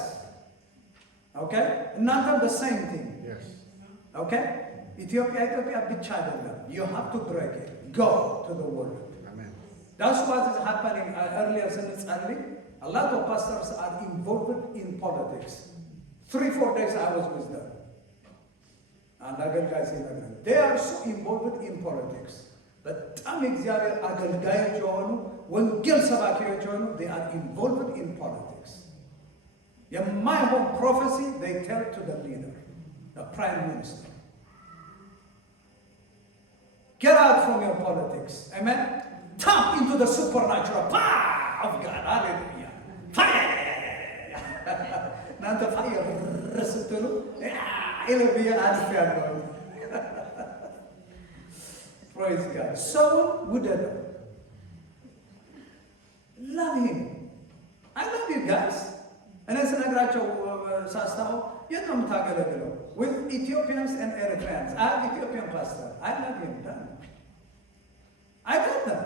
Okay? እናንተም the same thing. Yes. Okay? ኢትዮጵያ ብቻ አይደለም. You have to break it. Go to the world. Amen. That's what is happening. Earlier ስንጸልይ a lot of pastors are involved in politics. 3-4 days I was with them. And አገልጋይ ሲነግረን they are so involved in politics. በጣም የእግዚአብሔር አገልጋዮች የሆኑ ወንጌል ሰባኪዎች የሆኑ they are involved in politics. የማይሆን prophecy they tell to the leader, the prime minister. Get out from your politics. Amen? Tap into the supernatural power of God. Hallelujah. Fire! እናንተ fire ስትሉ ኢለብያ አልፍ ያለው Praise God. ሰውን ውደደው. Love him. I love you guys. እኔ ስነግራቸው ሳስታው የት ነው የምታገለግለው? With Ethiopians and Eritreans. I have Ethiopian pastor. I love him. I got them.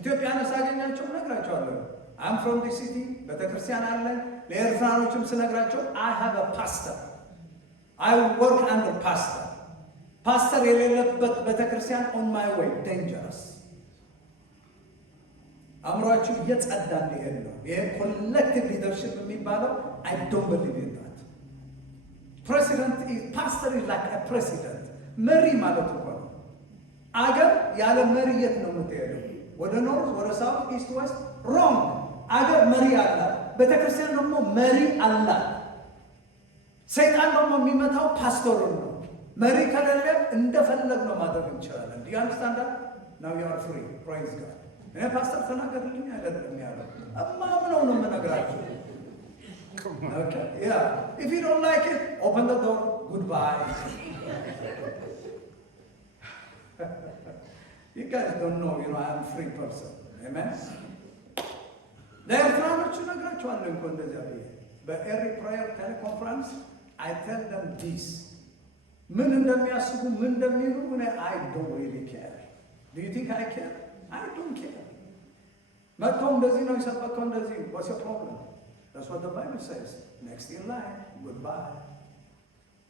ኢትዮጵያን ሳገኛቸው ነግራቸዋለሁ። I'm from the city. ቤተክርስቲያን አለን። ለኤርትራኖችም ስነግራቸው I have a pastor. I work under pastor. ፓስተር የሌለበት ቤተክርስቲያን on my way dangerous. አእምሯችሁ እየጸዳ እንዲሄድ ነው። ይሄ ኮሌክቲቭ ሊደርሺፕ የሚባለው I don't believe in that. Pastor is like a president. መሪ ማለት እኮ ነው። አገር ያለ መሪ የት ነው የምትሄደው? ወደ ኖርዝ፣ ወደ ሳውት፣ ኢስት፣ ዌስት? ሮንግ። አገር መሪ አላት። ቤተክርስቲያን ደግሞ መሪ አላት። ሰይጣን ደግሞ የሚመታው ፓስተሩን ነው። መሪ ከሌለ እንደፈለግ ነው ማድረግ እንችላለን። ዱ ዩ አንደርስታንድ? ናው ዩ አር ፍሪ። ፕሬይዝ ጋድ። እኔ ፓስተር ተናገርልኝ አይደለም ያለው፣ እማምነው ነው የምነግራችሁ። Okay, yeah. If you don't like it, open the door. Goodbye. You guys don't know, I'm a free person. Amen? ለኤርትራኖቹ ነግራቸዋለሁ እኮ እንደዚያ ብዬ በኤሪ ፕሬየር ቴሌኮንፈረንስ I tell them this. ምን እንደሚያስቡ ምን እንደሚሉ I don't really care. Do you think I care? I don't care. መጥተው እንደዚህ ነው የሰበከው እንደዚህ what's your problem? That's what the Bible says. Next in line, goodbye.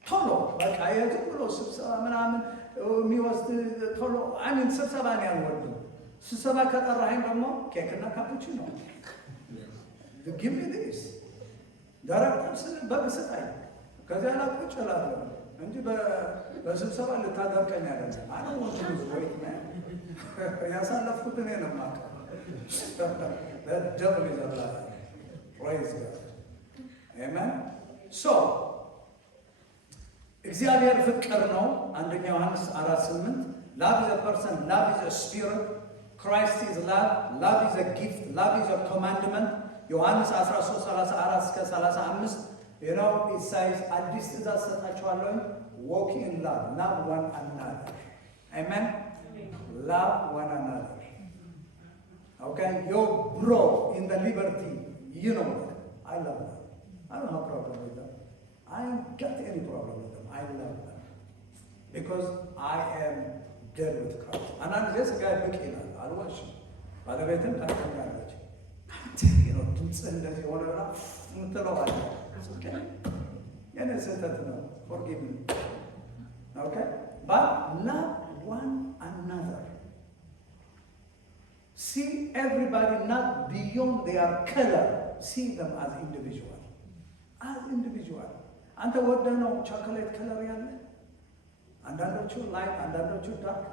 ቶሎ በቃ የዝም ብሎ ስብሰባ ምናምን የሚወስድ ቶሎ ስብሰባ ነው ያልወድም። ስብሰባ ከጠራኸኝ ደግሞ ኬክና ካፑቺኖ ነው። Give me this. ደረቅ ጥብስ በብስጣኝ ከዚያ ላይ ቁጭ እላለሁ እንጂ በስብሰባ ልታደርቀኝ አይደለም። ያሳለፍኩት እኔ ነው የማውቀው። The devil is a liar. Praise God. Amen. So, እግዚአብሔር ፍቅር ነው። አንደኛ ዮሐንስ 4:8 Love is a person, love is a spirit, Christ is love, love is a gift, love is a commandment. ዮሐንስ 13:34-35 it says አዲስ ትእዛዝ ሰጣችኋለሁ, walk in love, love one another. Amen. Love one another. Okay, your bro in the liberty, you know that. I love them. I don't have a problem with them. I don't get any problem with them. I love them. Because I am dead with Christ. And I'm just a guy looking at it. I'll watch him. By the way, I'm okay? Forgive me. Okay? But love one another. See everybody not beyond their color. See them as individual. As individual. አንተ ወደህ ነው ቾኮሌት ከለር ያለ አንዳንዶቹ ላይት አንዳንዶቹ ዳርክ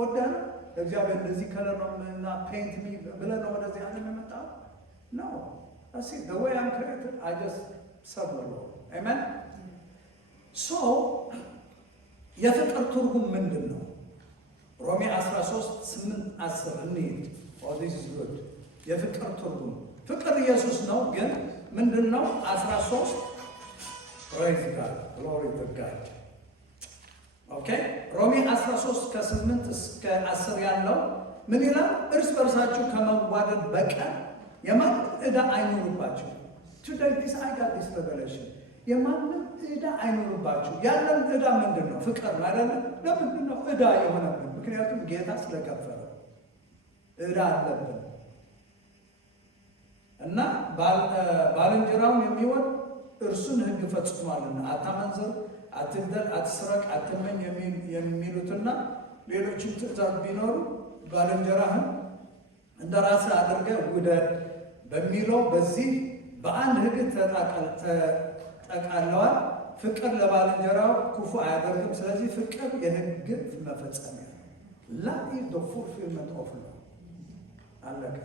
ወደህ ነው እግዚአብሔር እንደዚህ ከለር ነው እና ፔንት ሚ ብለህ ነው ወደዚህ ዓለም የመጣው ነው። see the way I'm created I just serve the Lord. Amen. So የፍቅር ትርጉም ምንድን ነው? ሮሜ 13:8-10 እንሂድ። Oh, this is good. የፍቅር ትርጉም ፍቅር ኢየሱስ ነው፣ ግን ምንድን ነው? 13 Praise God. Glory to God. Okay? ሮሜ 13:8-10 ያለው ምን ይላል? እርስ በርሳችሁ ከመዋደድ በቀር የማንም ዕዳ አይኖርባችሁ። Today I got this revelation. የማንም ዕዳ አይኖርባችሁ። ያለን ዕዳ ምንድን ነው? ፍቅር ነው አይደል? ለምንድን ነው ዕዳ የሆነብን? ምክንያቱም ጌታ ስለከፈለ ዕዳ አለብን እና ባልንጀራውን የሚወድ እርሱን ሕግ ፈጽሟልና። አታመንዝር፣ አትግደል፣ አትስረቅ፣ አትመኝ የሚሉትና ሌሎችም ትእዛዝ ቢኖሩ ባልንጀራህን እንደ ራስህ አድርገህ ውደድ በሚለው በዚህ በአንድ ሕግ ተጠቃለዋል። ፍቅር ለባልንጀራው ክፉ አያደርግም። ስለዚህ ፍቅር የሕግ መፈጸሚያ ነው። Love is the fulfillment of law. አለቀ።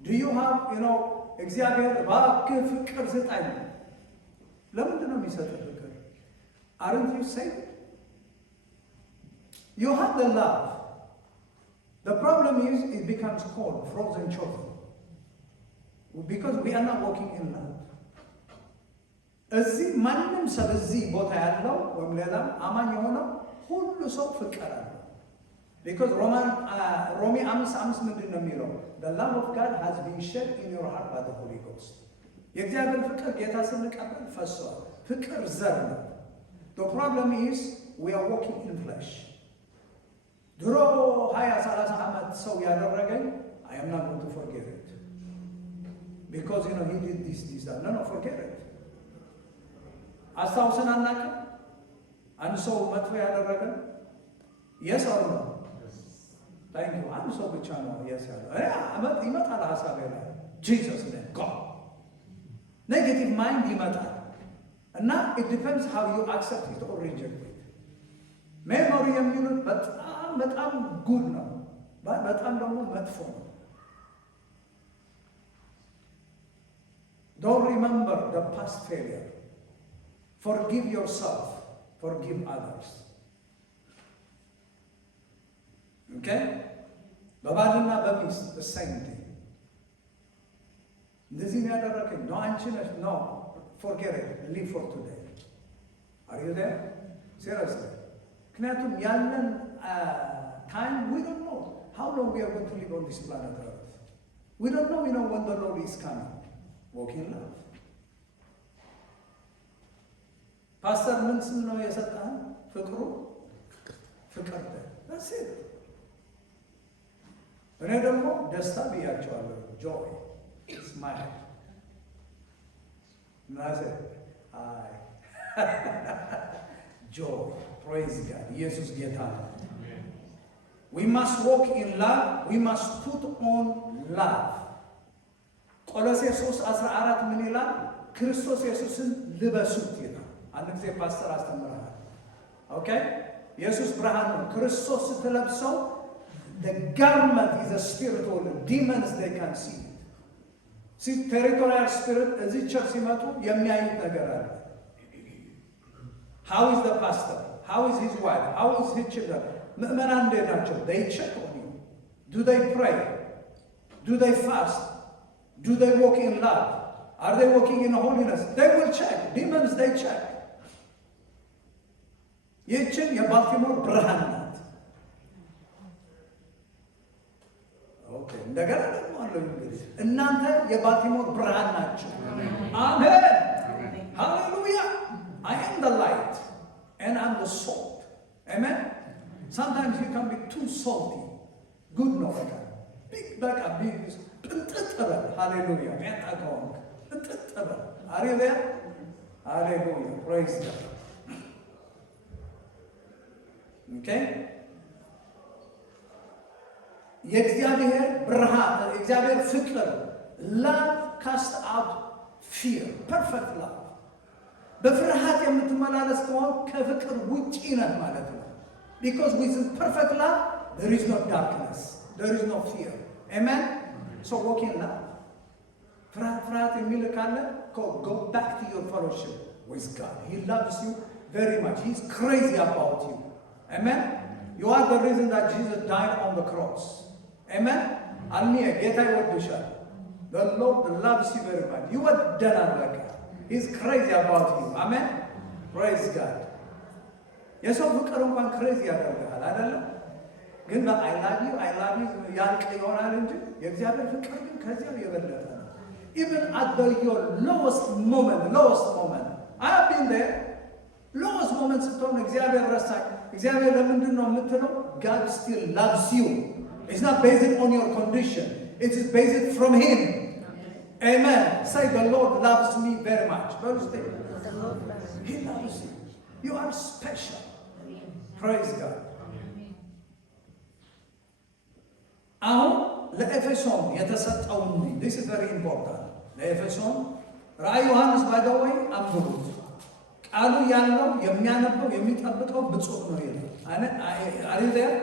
Do you have, እግዚአብሔር እባክህ ፍቅር ስጠኝ። ለምንድን ነው የሚሰጥህ ፍቅር? Aren't you saved? You have the love. The problem is it becomes cold, frozen chocolate. Because we are not walking in love. እዚህ ማንም ሰው እዚህ ቦታ ያለው ወይም ሌላ አማኝ የሆነው ሁሉ ሰው ፍቅር አለው። Because ሮሜ 5:5 ምንድን ነው የሚለው? The love of God has been shed in your heart by the Holy Ghost. የእግዚአብሔር ፍቅር ጌታ ስንቀበል ፈሷል። ፍቅር ዘር ነው። The problem is we are walking in flesh. ድሮ 20-30 ዓመት ሰው ያደረገኝ I am not going to forget it. Because he did this, that. No, forget it. አስታውሰን አናውቅም? አንድ ሰው መጥፎ ያደረገን yes or no? Thank you. አንድ ሰው ብቻ ነው yes ያለው። ይመጣል ሀሳቤ ላይ Jesus name God. ኔጌቲቭ ማይንድ ይመጣል እና it depends how you accept it or reject it. ሜሞሪ የሚሉት በጣም ጉድ ነው፣ በጣም ደግሞ መጥፎ ነው። Don't remember the past failure. Forgive yourself. Forgive others. Okay? በባልና በሚስት the same thing. እንደዚህ ነው ያደረገኝ። No, አንቺ ነሽ። No, forget it. Live for today. Are you there? Seriously. ምክንያቱም ያለን time, we don't know how long we are going to live on this planet Earth. We don't know, when the Lord is coming. Walk in love. ፓስተር ምን ስም ነው የሰጠህን? ፍቅር። That's it. እኔ ደግሞ ደስታ ብያቸዋለሁ። Joy. Smile. ናዘ አይ Joy. Praise God. ኢየሱስ ጌታ ነው። We must walk in love. We must put on love. ቆሎሴስ 3:14 ምን ይላል? ክርስቶስ ኢየሱስን ልበሱት ይላል። አንድ ጊዜ ፓስተር አስተምረናል። ኦኬ ኢየሱስ ብርሃን ነው። ክርስቶስ ስትለብሰው the garment is a spiritual. Demons they can see it. See territorial spirit እዚህ ቸርች ሲመጡ የሚያዩት ነገር አለ። How is the pastor? How is his wife? How is his children? ምእመናን እንዴት ናቸው? They check on you. Do they pray? Do they fast? Do they walk in love? Are they walking in holiness? They will check. Demons, they check. ይህችን የባልቲሞር ብርሃን ናት። ኦኬ እንደገና ደግሞ አለው እንግዲህ እናንተ የባልቲሞር ብርሃን ናችሁ። አሜን ሃሌሉያ። I am the light and I'm the salt. Amen. Sometimes you can be too salty. Good no big ጥጥበል ሃሌሉያ ያጣቀው ጥጥበል አሬሊያ ሃሌሉያ praise God. Okay? የእግዚአብሔር ብርሃን የእግዚአብሔር ፍቅር love cast out fear. Perfect love. በፍርሃት የምትመላለስ ከሆነ ከፍቅር ውጪ ነህ ማለት ነው። Because with perfect love there is no darkness. There is no fear. Amen. So walk in love. ፍርሃት የሚል ካለ go back to your fellowship with God. He loves you very much. He's crazy about you. Amen. You are the reason that Jesus died on the cross. Amen. አልሚያ ጌታ ይወድሻል። The Lord loves you very much. You are ደናለቀ. He's crazy about you. Amen. Praise God. የሰው ፍቅር እንኳን crazy ያደርጋል አይደለም? ግን I love you ያልቅ ይሆናል እንጂ የእግዚአብሔር ፍቅር ግን ከዚያው የበለጠ ነው። Even at your lowest moment. I have been there. Lowest moment ስትሆን እግዚአብሔር ረሳኝ። እግዚአብሔር ለምንድን ነው የምትለው? God still loves you. It's not based on your condition. It is based from Him. Amen. Say the Lord loves me very much. The Lord loves you. He loves you. You are special. Praise God. አሁን ለኤፌሶን የተሰጠውን this is very important. ለኤፌሶን ራእይ ዮሐንስ by the way አንብቡት። ቃሉ ያለው የሚያነበው የሚጠብቀው ብፁዕ ነው ይላል። Are you there?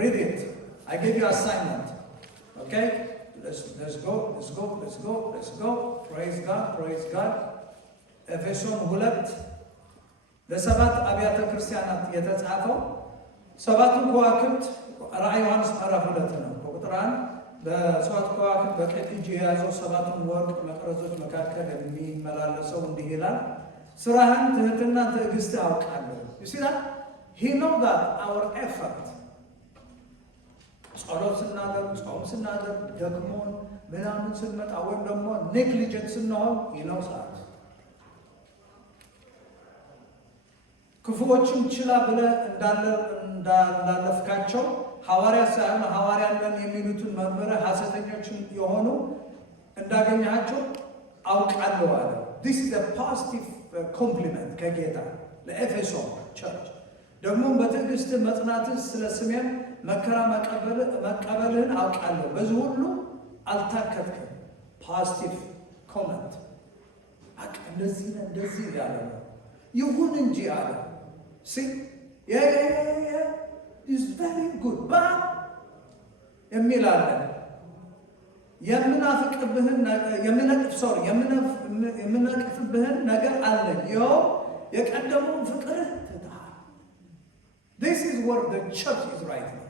Read it. I give you assignment. Okay? Let's go. Praise God. ኤፌሶን 2 ለሰባት አብያተ ክርስቲያናት የተጻፈው ሰባቱ ከዋክብት ራእይ ዮሐንስ ምዕራፍ 2 ነው። ቁጥር 1 በሰባት ከዋክብት በቀኝ እጅ የያዘው ሰባቱን ወርቅ መቅረዞች መካከል የሚመላለሰው እንዲህ ይላል፣ ስራህን ትህትና ትዕግስት አውቃለሁ። ይላል he know that our effort ጸሎት ስናደርግ ጾም ስናደርግ ደግሞን ምናምን ስንመጣ ወይም ደግሞ ኔግሊጀንት ስንሆን ይነውሳል። ክፉዎችም ችላ ብለህ እንዳለፍካቸው ሐዋርያት ሳይሆን ሐዋርያ ነን የሚሉትን መርምረህ ሐሰተኞችን የሆኑ እንዳገኘሃቸው አውቃለሁ አለ። This is a positive compliment ከጌታ ለኤፌሶን ቸርች። ደግሞ በትዕግስት መጽናትህ ስለ ስሜን መከራ መቀበልህን አውቃለሁ። በዚህ ሁሉ አልታከትክም። ፖዚቲቭ ኮመንት እንደዚህ ያለ ነው። ይሁን እንጂ አለ is very good but የሚል አለ። የምነቅፍብህን ነገር አለኝ። ይኸው የቀደመውን ፍቅርህ ትተሃል። This is what the church is right now.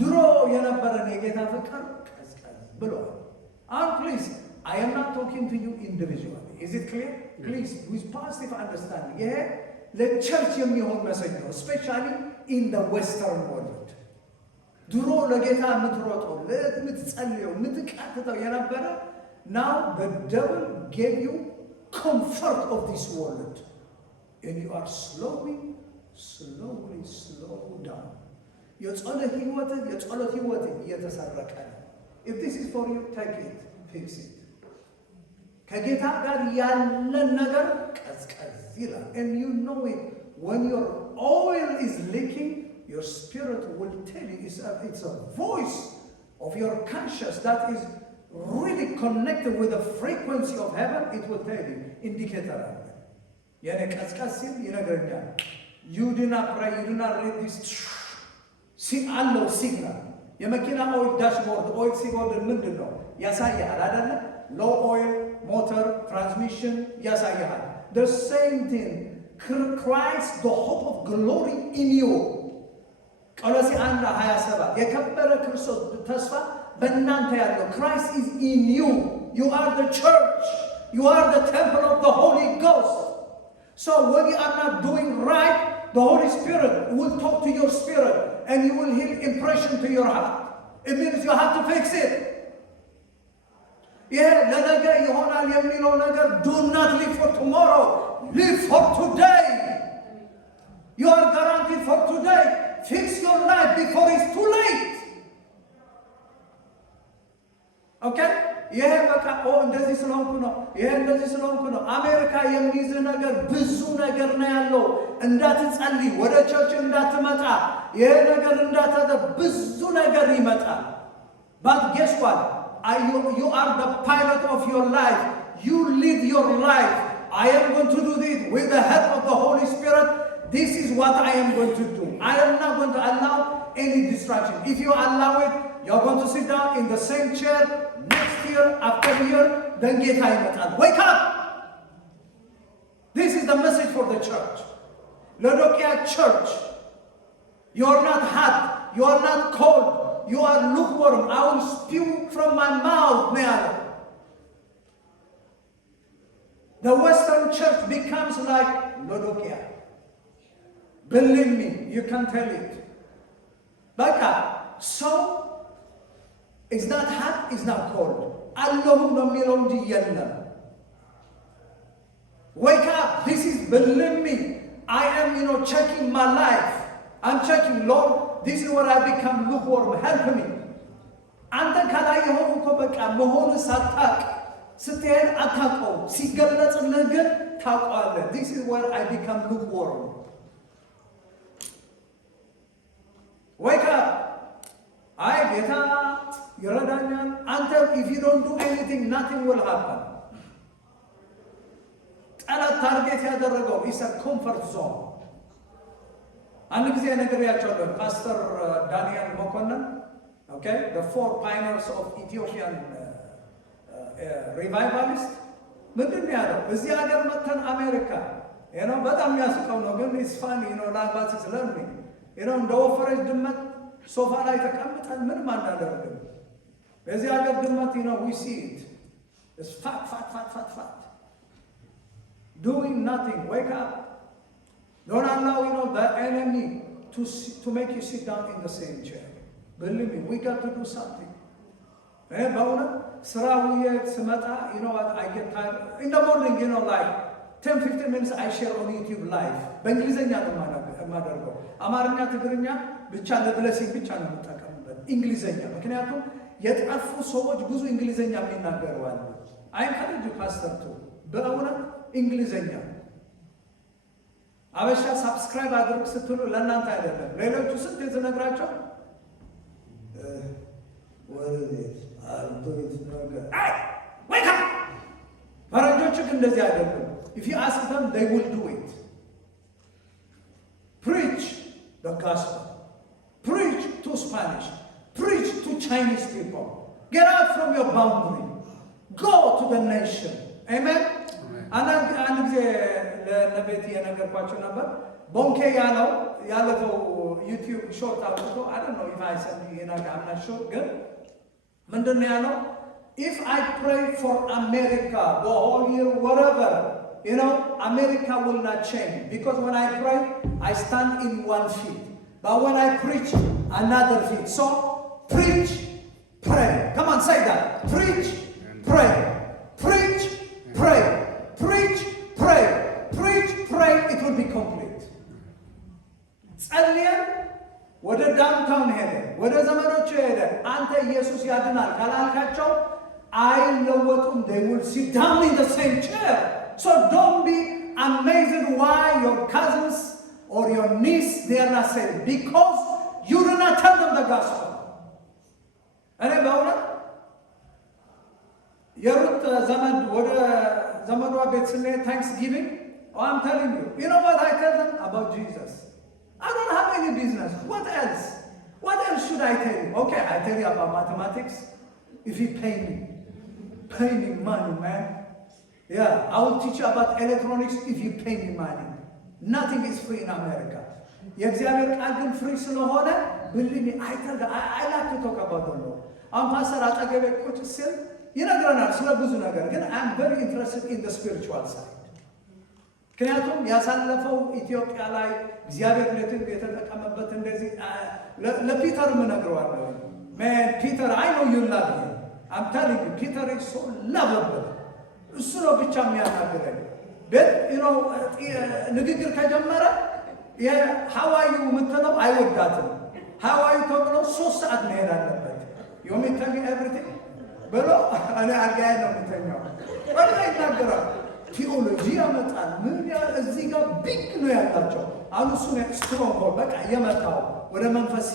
ድሮ የነበረን የጌታ ፍቅር ቀዝቀዝ ብሏል። Please, I am not talking to you individually. Is it clear? Please, with positive understanding. ይሄ ለቸርች የሚሆን መሰጅ ነው, especially in the Western world. ድሮ ለጌታ የምትሮጠው የምትጸልየው የምትቃትተው የነበረ now the devil gave you comfort of this world and you are slowly slow down. የጸሎት ህይወት እየተሰረቀ ነው. If this is for you, take it, fix it. ከጌታ ጋር ያለን ነገር ቀዝቀዝ ይላል. And you know it. When your oil is leaking, your spirit will tell you. It's a voice of your conscience that is really connected with the frequency of heaven. It will tell you. Indicator. የኔ ቀዝቀዝ ሲል ይነግረኛል. You do not pray, you do not read this. አለው ሲግናል። የመኪና ኦይል ዳሽቦርድ ኦይል ሲጎድል ምንድን ነው ያሳያል አይደለ? ሎ ኦይል ሞተር ትራንስሚሽን ያሳያል። the same thing Christ the hope of glory in you ቆሎሴ 1:27 የከበረ ክርስቶስ ተስፋ በእናንተ ያለው Christ is in you. You are the church. You are the temple of the Holy Ghost. So when you are not doing right, the Holy Spirit will talk to your spirit and you will hear impression to your heart. It means you have to fix it. Yeah, ለነገ ይሆናል የሚለው ነገር do not live for tomorrow. Live for today. You are guaranteed for today. Fix your life before it's too late. Okay? ይሄ በቃ እንደዚህ ስለሆንኩ ነው ይሄ እንደዚህ ስለሆንኩ ነው። አሜሪካ የሚይዝ ነገር ብዙ ነገር ነው ያለው። እንዳትጸልይ ወደ ቸርች እንዳትመጣ ይሄ ነገር እንዳታደርግ ብዙ ነገር ይመጣል። But guess what? You are the pilot of your life. You lead your life. I am going to do this with the help of the Holy Spirit. This is what I am going to do. I am not going to allow any distraction. If you allow it, you are going to sit down in the same chair next year after year. Then get time. Wake up! This is the message for the church. Laodicea church. You are not hot. You are not cold. You are lukewarm. I will spew from my mouth. The Western church becomes like Laodicea. Believe me, you can tell it. But so it's not hot, it's not cold. Wake up. This is, believe me, I am, checking my life. I'm checking, Lord, this is where I become lukewarm. Help me. አንተ ካላየኸው እኮ በቃ መሆኑ ሳታውቅ ስትሄድ አታውቀውም። ሲገለጽልህ ግን ታውቀዋለህ። This is where I become lukewarm. Wake up. አይ ጌታ ይረዳኛል። አንተ if you don't do anything, nothing will happen. ጠላት ታርጌት ያደረገው is a comfort zone. አንድ ጊዜ ነግሬያቸዋለሁ። ፓስተር ዳንኤል መኮንን okay, the 4 pioneers of Ethiopian revivalist ምንድን ነው ያለው? እዚህ ሀገር መተን አሜሪካ በጣም ያስቀው ነው ግን it's funny ላባት is learning እንደ ወፈረች ድመት ሶፋ ላይ ተቀምጠን ምንም አናደርግም። በዚህ ሀገር ድመት we see it. It's fat. Doing nothing. Wake up. Don't allow the enemy to make you sit down in the same chair. Believe me, we got to do something. በእውነት ስራ ውዬ ስመጣ what I get tired in the morning like 10-15 minutes I share on YouTube live. በእንግሊዘኛ ነው የማደርገው። አማርኛ ትግርኛ ብቻ ለብለሲንግ ብቻ ነው የምጠቀምበት እንግሊዘኛ። ምክንያቱም የጠፉ ሰዎች ብዙ እንግሊዘኛ የሚናገሩ አሉ። አይንካሬጅ ፓስተርቱ በእውነት እንግሊዘኛ አበሻ ሳብስክራይብ አድርግ ስትሉ ለእናንተ አይደለም ሌሎቹ ስንት የተነግራቸው ወሬት አልቶት ነገር አይ wake up ፈረንጆቹ ግን እንደዚህ አይደሉም። if you ask them they will do it. Preach the gospel. Preach to Spanish. Preach to Chinese people. Get out from your boundary. Go to the nation. Amen? አንድ ጊዜ ለነቤት የነገርኳቸው ነበር። ቦንኬ ያለፈው ዩቲዩብ ሾርት አውጥቶ I don't know if I said I'm not sure ግን ምንድን ነው ያለው? If I pray for America the whole year whatever, you know, America will not change because when I pray I stand in one feet, but when I preach another feet. So preach, pray. Come on, say that. Preach, pray. Preach, pray. Preach, pray. Preach, pray. It will be complete. ጸልየን ወደ ዳውንታውን ሄደ፣ ወደ ዘመዶቹ ሄደ። አንተ ኢየሱስ ያድናል ካላልካቸው አይለወጡም። They will sit down in the same chair. So don't be amazed why your cousins or your niece they are not saved because you do not tell them the gospel. እኔ በእውነት የሩት ዘመድ ወደ ዘመዷ ቤት ስንሄድ ታንክስጊቪንግ I'm telling you know what I tell them about Jesus? I don't have any business. What else? What else should I tell you? Okay, I tell you about mathematics if you pay me. Pay me money, man. Yeah, I will teach you about electronics if you pay me money. Nothing is free in America. የእግዚአብሔር ቃል ግን ፍሪ ስለሆነ believe me, I like to talk about the Lord. አሁን ፓስተር አጠገቤ ቁጭ ሲል ይነግረናል ስለ ብዙ ነገር ግን I'm very interested in the spiritual side. ምክንያቱም ያሳለፈው ኢትዮጵያ ላይ እግዚአብሔር ለትን የተጠቀመበት እንደዚህ ለፒተር ምነግረዋለሁ። Man, Peter, I know you love him. I'm telling you, Peter is so lovable. እሱ ነው ብቻ የሚያናግረኝ። but you know ንግግር ከጀመረ የሐዋዩ የምትለው አይወዳትም። ሐዋዩ ተብሎ 3 ሰዓት መሄድ አለበት። you want me to tell you everything? ብሎ እኔ አልጋዬ ነው የምተኛው። በቃ ይናገራል። ቲኦሎጂ ያመጣል። ምን እዚህ ጋር ቢግ ነው ያላቸው። አሁን እሱ ነው ስትሮንግ ሆል በቃ የመጣው ወደ መንፈስ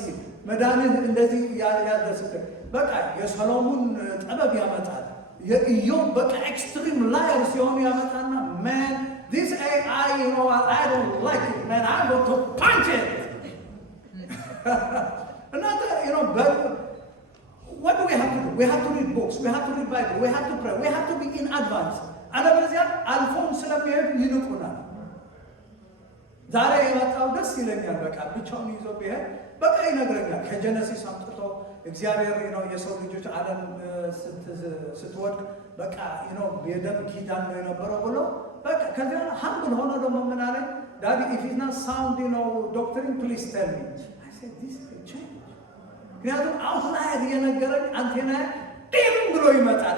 መዳንን እንደዚህ ያደርስክ በቃ የሰሎሞን ጥበብ ያመጣል። የኢዮብ በቃ ኤክስትሪም ላየር ሲሆን ያመጣና man this AI you know I don't like it man I want to punch it. Another you know but what do we have to do? We have to read books, we have to read Bible, we have to pray, we have to be in advance. አለበለዚያ አልፎም ስለሚሄዱ ይንቁናል። ዛሬ የመጣው ደስ ይለኛል። በቃ ብቻውን ይዞ ቢሄድ በቃ ይነግረኛል። ከጀነሲስ አምጥቶ እግዚአብሔር ነው የሰው ልጆች ዓለም ስትወድቅ በቃ ነው የደም ኪዳን ነው የነበረው ብሎ በቃ ከዚያ ሀምብል ሆኖ ደግሞ ምን አለኝ? ዳዲ if it's not sound doctrine please tell me. I said this is a change. ምክንያቱም አውትላየር የነገረኝ አንቴና ጢም ብሎ ይመጣል።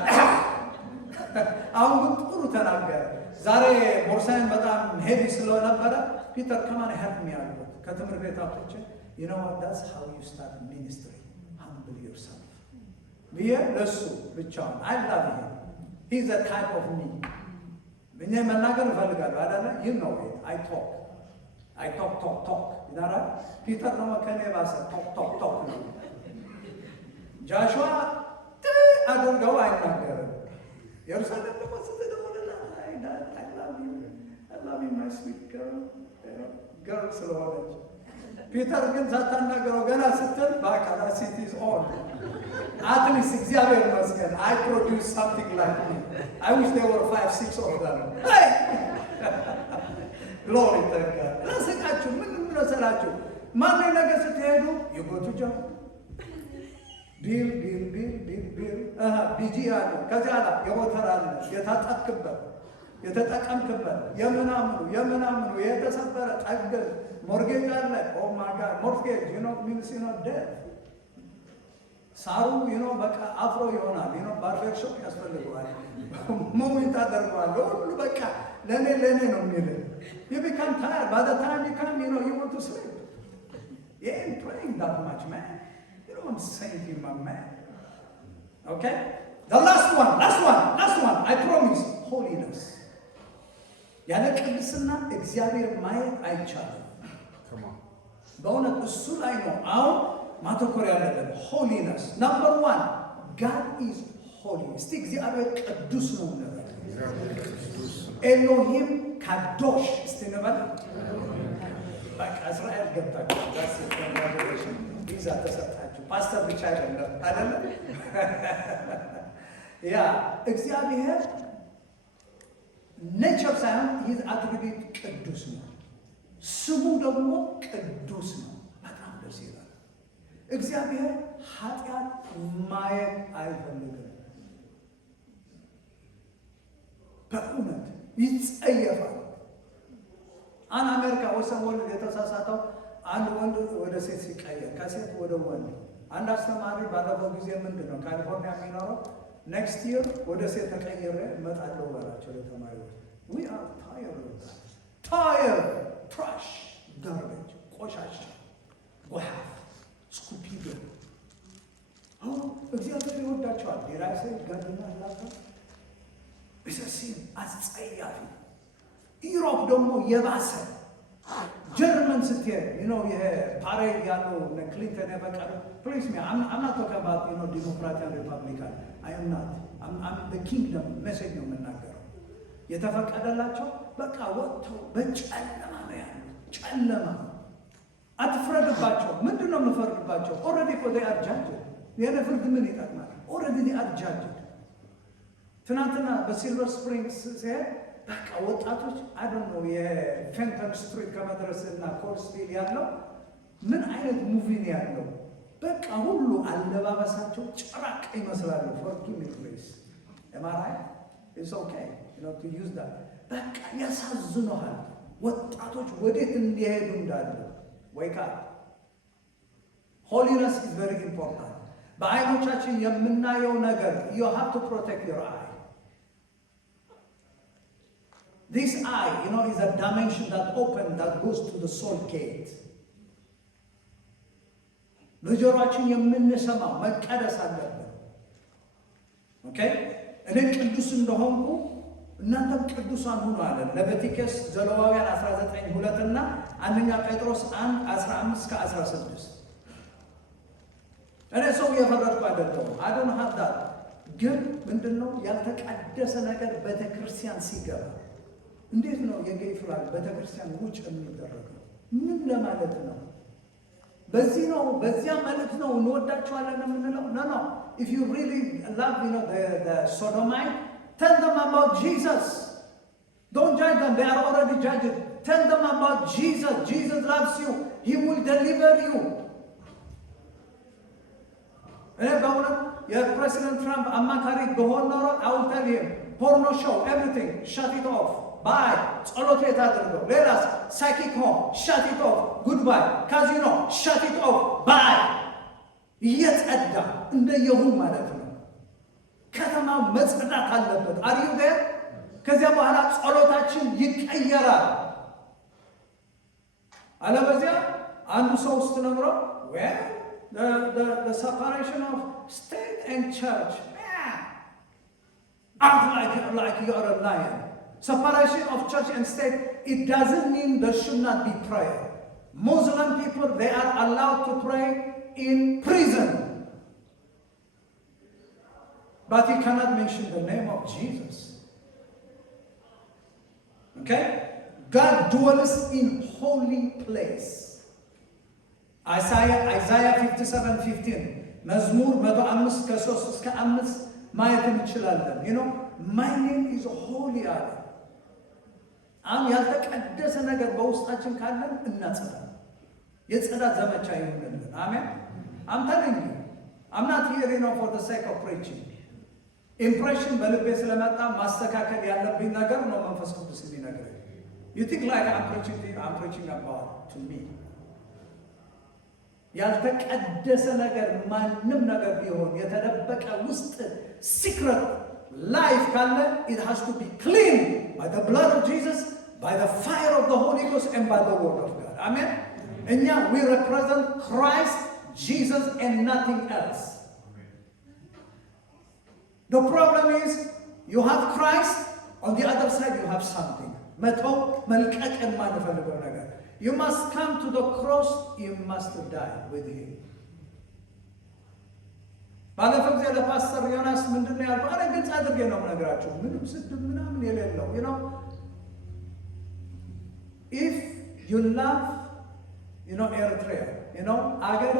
አሁን ግን ጥሩ ተናገረ። ዛሬ ቦርሳዬን በጣም ሄቪ ስለነበረ ፒተር ከማን help me አልኩት። ከትምህርት ቤት አውጥቼ you know what that's how you start ministry, humble yourself ብዬ ለሱ ብቻውን I love him, he's a type of me። እኔ መናገር እፈልጋለሁ አይደለ? you know it, I talk ይናራ ፒተር ነው ከኔ ባሰ talk ነው። ጃሽዋ አድርገው አይናገርም። የሩሳሌም ደግሞ ስትደውልና I love you my sweet girl ስለሆነች ፒተር ግን ሳታናገረው ገና ስትል በቃ it is on. At least እግዚአብሔር ይመስገን I produce something like me. I wish there were 5-6 of them. Hey! Glory to God. ለስቃችሁ ምን ሰራችሁ? ማን ነገር ስትሄዱ you go to job. ቢል ቢጂ አለ። ከዚያ አለ የሞተር አለ የታጠቅበት የተጠቀምክበት የምናምኑ የተሰበረ ጠግን ሞርጌጅ አለ። ኦ ማይ ጋድ ሞርጌጅ ሚንስ death ሳሩ በቃ አፍሮ ይሆናል። ባርበር ሾፕ ያስፈልገዋል። ሞሚንት አደርገዋል። ሁሉ በቃ ለኔ ነው የሚል you become tired by the time you come you want to sleep. You ain't praying that much, man. I'm saying to you, my man. Okay? The last one. I promise. Holiness. ያለ ቅድስና እግዚአብሔር ማየት አይቻልም። በእውነት እሱ ላይ ነው አሁን ማተኮር ያለብን። holiness. Number 1, God is holy. እስቲ እግዚአብሔር ቅዱስ ነው እንበል። ኤሎሂም ካዶሽ እስቲ እንበል። በቃ እስራኤል ገብታችሁ ቪዛ ተሰጣችሁ። ፓስተር ብቻ አይደለም አይደለም። ያ እግዚአብሔር ኔቸር ሳይሆን ይህ አትሪቢዩት ቅዱስ ነው። ስሙ ደግሞ ቅዱስ ነው። በጣም ደስ ይላል። እግዚአብሔር ኃጢአት ማየት አይፈልግም። በእውነት ይጸየፋል። አንድ አሜሪካ ወሰን ወንድ የተሳሳተው አንድ ወንድ ወደ ሴት ሲቀየር ከሴት ወደ ወንድ። አንድ አስተማሪ ባለፈው ጊዜ ምንድን ነው ካሊፎርኒያ የሚኖረው ኔክስት ይር ወደ ሴት ተቀይሬ እመጣለሁ በላቸው ለተማሪዎች። ዊ አር ታየር ትራሽ ጋርቤጅ ቆሻሻ ጎሃፍ ስኩፒዶ እግዚአብሔር ይወዳቸዋል። የራሴ ጋድና ላታ ብሰሲም አስጸያፊ። ኢሮፕ ደግሞ የባሰ ጀርመን ስትሄድ ይሄ ፓሬድ ያለው ክሊንተን የፈቀዱ ፕሊዝ ሚ አምና ተከባት ዲሞክራቲያን ሪፐብሊካን አይምናት ኪንግደም ሜሴጅ ነው የምናገረው። የተፈቀደላቸው በቃ ወጥተው በጨለማ ነው ያሉት። ጨለማ አትፍረድባቸው። ምንድን ነው የምፈርድባቸው? ኦልሬዲ እኮ ዴይ አር ጃጅድ። የኔ ፍርድ ምን ይጠቅማል? ኦልሬዲ ዴይ አር ጃጅድ። ትናንትና በሲልቨር ስፕሪንግስ ሲሄድ በቃ ወጣቶች አይደል ነው የፌንተን ስትሪት ከመድረስ እና ኮልስቪል ያለው ምን አይነት ሙቪ ነው ያለው? በቃ ሁሉ አለባበሳቸው ጭራቅ ይመስላሉ። ፎርጊቭ ሚ ፕሊዝ ኤምአርአይ ኢትስ ኦኬ ቱ ዩዝ ዳት። በቃ ያሳዝነሃል ወጣቶች ወዴት እንዲሄዱ እንዳሉ። ወይካ ሆሊነስ ኢዝ ቨሪ ኢምፖርታንት። በአይኖቻችን የምናየው ነገር ዩ ሃቭ ቱ ፕሮቴክት ዮር አይ። This eye, is a dimension that opens, that goes to the soul gate. በጆሮአችን የምንሰማው መቀደስ አለብን። ኦኬ እኔ ቅዱስ እንደሆንኩ እናንተም ቅዱሳን ሁኑ አለ ለሌቪቲከስ ዘሌዋውያን 19:2 እና አንደኛ ጴጥሮስ 1:15-16። እኔ ሰው የፈረድኩ አይደለሁም። I don't have that። ግን ምንድነው ያልተቀደሰ ነገር ቤተክርስቲያን ሲገባ እንዴት ነው የጌይ ፍላግ ቤተክርስቲያን ውጭ የሚደረገው? ምን ለማለት ነው? በዚህ ነው በዚያ ማለት ነው እንወዳቸዋለን የምንለው? No. If you really love the sodomite, tell them about Jesus. Don't judge them. They are already judged. Tell them about Jesus. Jesus loves you. He will deliver you. እኔ በእውነት የፕሬዚደንት ትራምፕ አማካሪ በሆን ኖሮ I will tell him porno show everything shut it off. ባይ ጸሎት ቤት አድርገው። ሌላስ ሳይኪክ ሆም ሻት ኢት ኦፍ። ጉድባይ ካዚኖ ሻት ኢት ኦፍ። ባይ እየጸዳ እንደ ይሁን ማለት ነው። ከተማው መጽዳት አለበት። አር ዩ ዴር? ከዚያ በኋላ ጸሎታችን ይቀየራል። አለበዚያ አንዱ ሰው ውስጥ ነግሮ the separation of state and church act like you are a lion. Separation of church and state, it doesn't mean there should not be prayer. Muslim people, they are allowed to pray in prison. But you cannot mention the name of Jesus. Okay? God dwells in holy place. Isaiah 57:15. መዝሙር 105:3-5 ማየት እንችላለን። My name is holy አለ። አሁን ያልተቀደሰ ነገር በውስጣችን ካለን እናጸዳለን። የጽዳት ዘመቻ ይሁንልን። አሜን። I'm telling you, I'm not here for the sake of preaching. Impression በልቤ ስለመጣ ማስተካከል ያለብኝ ነገር ነው መንፈስ ቅዱስ የሚነግረኝ። You think like I'm preaching about to me. ያልተቀደሰ ነገር ማንም ነገር ቢሆን የተደበቀ ውስጥ secret life ካለ it has to be clean by the blood of Jesus, by the fire of the Holy Ghost and by the word of God. Amen. እኛ we represent Christ Jesus and nothing else. The problem is you have Christ, on the other side you have something. መተው መልቀቅ የማንፈልገው ነገር. You must come to the cross, you must die with him. ባለፈው ጊዜ ለፓስተር ዮናስ ምንድነው ያልኩት? አረ ግልጽ አድርጌ ነው የምነግራችሁ፣ ምንም ስድብ ምናምን የሌለው if you love Eritrea አገር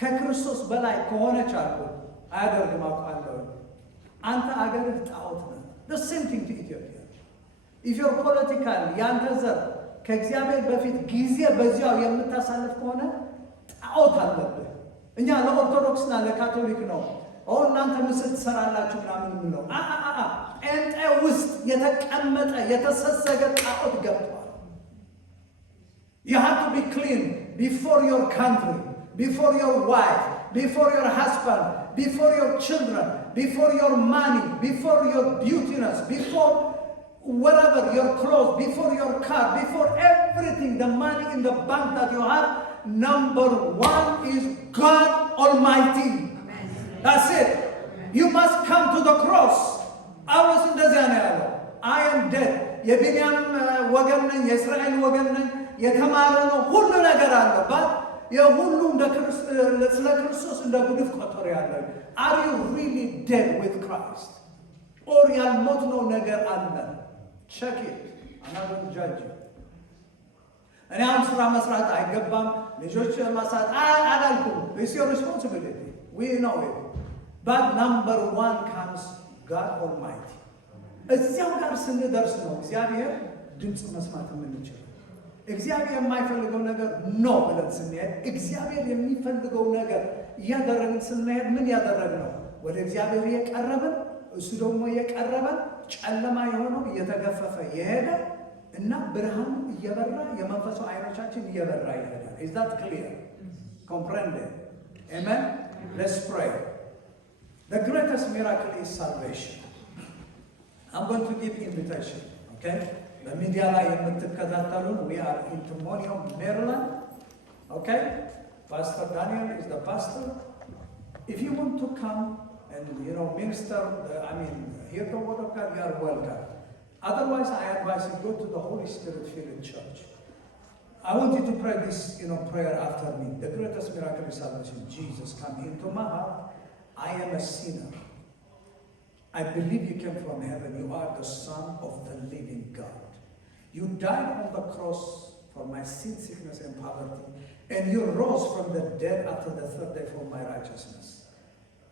ከክርስቶስ በላይ ከሆነች አልኩ አያደርግም አውቃለሁ። አንተ አገርህ ጣዖት ነው። the same thing to Ethiopia. if you're political ያንተ ዘር ከእግዚአብሔር በፊት ጊዜ በዚያው የምታሳልፍ ከሆነ ጣዖት አለብህ። እኛ ለኦርቶዶክስና ለካቶሊክ ነው እናንተ ምስል ትሰራላችሁ ምናምን ነው። ጴንጤ ውስጥ የተቀመጠ የተሰሰገ ጣዖት ገብቷል። you have to be clean before your country, before your wife, before your husband, before your children, before your money, before your beautiness, before whatever, your clothes, before your car, before everything, the money in the bank that you have, number one is God Almighty. Amen. That's it. Amen. You must come to the cross. ጳውሎስ እንደዚያ ነው ያለው። I am dead. የቢንያም ወገን ነኝ፣ የእስራኤል ወገን ነኝ፣ የተማረ ነው፣ ሁሉ ነገር አለባት። የሁሉ ስለ ክርስቶስ እንደ ጉድፍ ቆጠር ያለው። Are you really dead with Christ? Or ያልሞትነው ነገር አለ? Check it. Another judge. እኔ አሁን ስራ መስራት አይገባም፣ ልጆች ማሳት አላልኩም። It's your responsibility. We know it. But number one comes God Almighty. እዚያው ጋር ስንደርስ ነው እግዚአብሔር ድምፅ መስማት የምንችለው። እግዚአብሔር የማይፈልገው ነገር ነው ብለን ስንሄድ፣ እግዚአብሔር የሚፈልገው ነገር እያደረግን ስንሄድ ምን ያደረግነው? ወደ እግዚአብሔር እየቀረብን እሱ ደግሞ እየቀረበን ጨለማ የሆነው እየተገፈፈ የሄደ እና ብርሃኑ እየበራ የመንፈሱ አይኖቻችን እየበራ ይሄዳል። Is that clear? Comprende? Amen? Let's pray. The greatest miracle is salvation. I'm going to give invitation. Okay? The media ላይ የምትከታተሉን we are in Timonium, Maryland. Okay? Pastor Daniel is the pastor. If you want to come and minister, hear the word of God, you are welcome. Otherwise, I advise you go to the Holy Spirit-filled church. I want you to pray this, prayer after me. The greatest miracle is salvation. Jesus, come into my heart. I am a sinner. I believe you came from heaven. You are the Son of the living God. You died on the cross for my sin, sickness, and poverty, and you rose from the dead after the third day for my righteousness.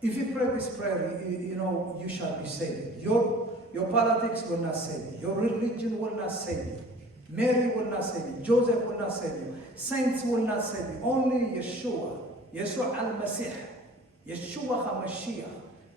If you pray this prayer, you shall be saved. Your politics will not save you. Your religion will not save you. Mary will not save you. Joseph will not save you. Saints will not save you. Only Yeshua al-Masih, Yeshua HaMashiach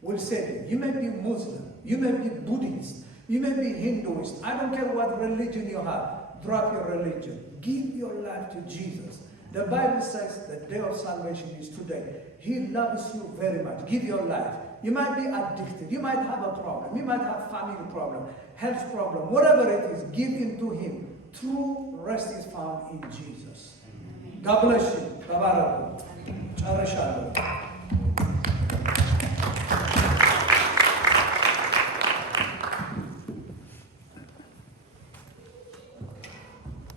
will save you. You may be Muslim. You may be Buddhist. You may be Hinduist. I don't care what religion you have. Drop your religion. Give your life to Jesus. The Bible says the day of salvation is today. He loves you very much. Give your life. You might be addicted. You might have a problem. You might have family problem, health problem, whatever it is. Give in to Him. True rest is found in Jesus. God bless you.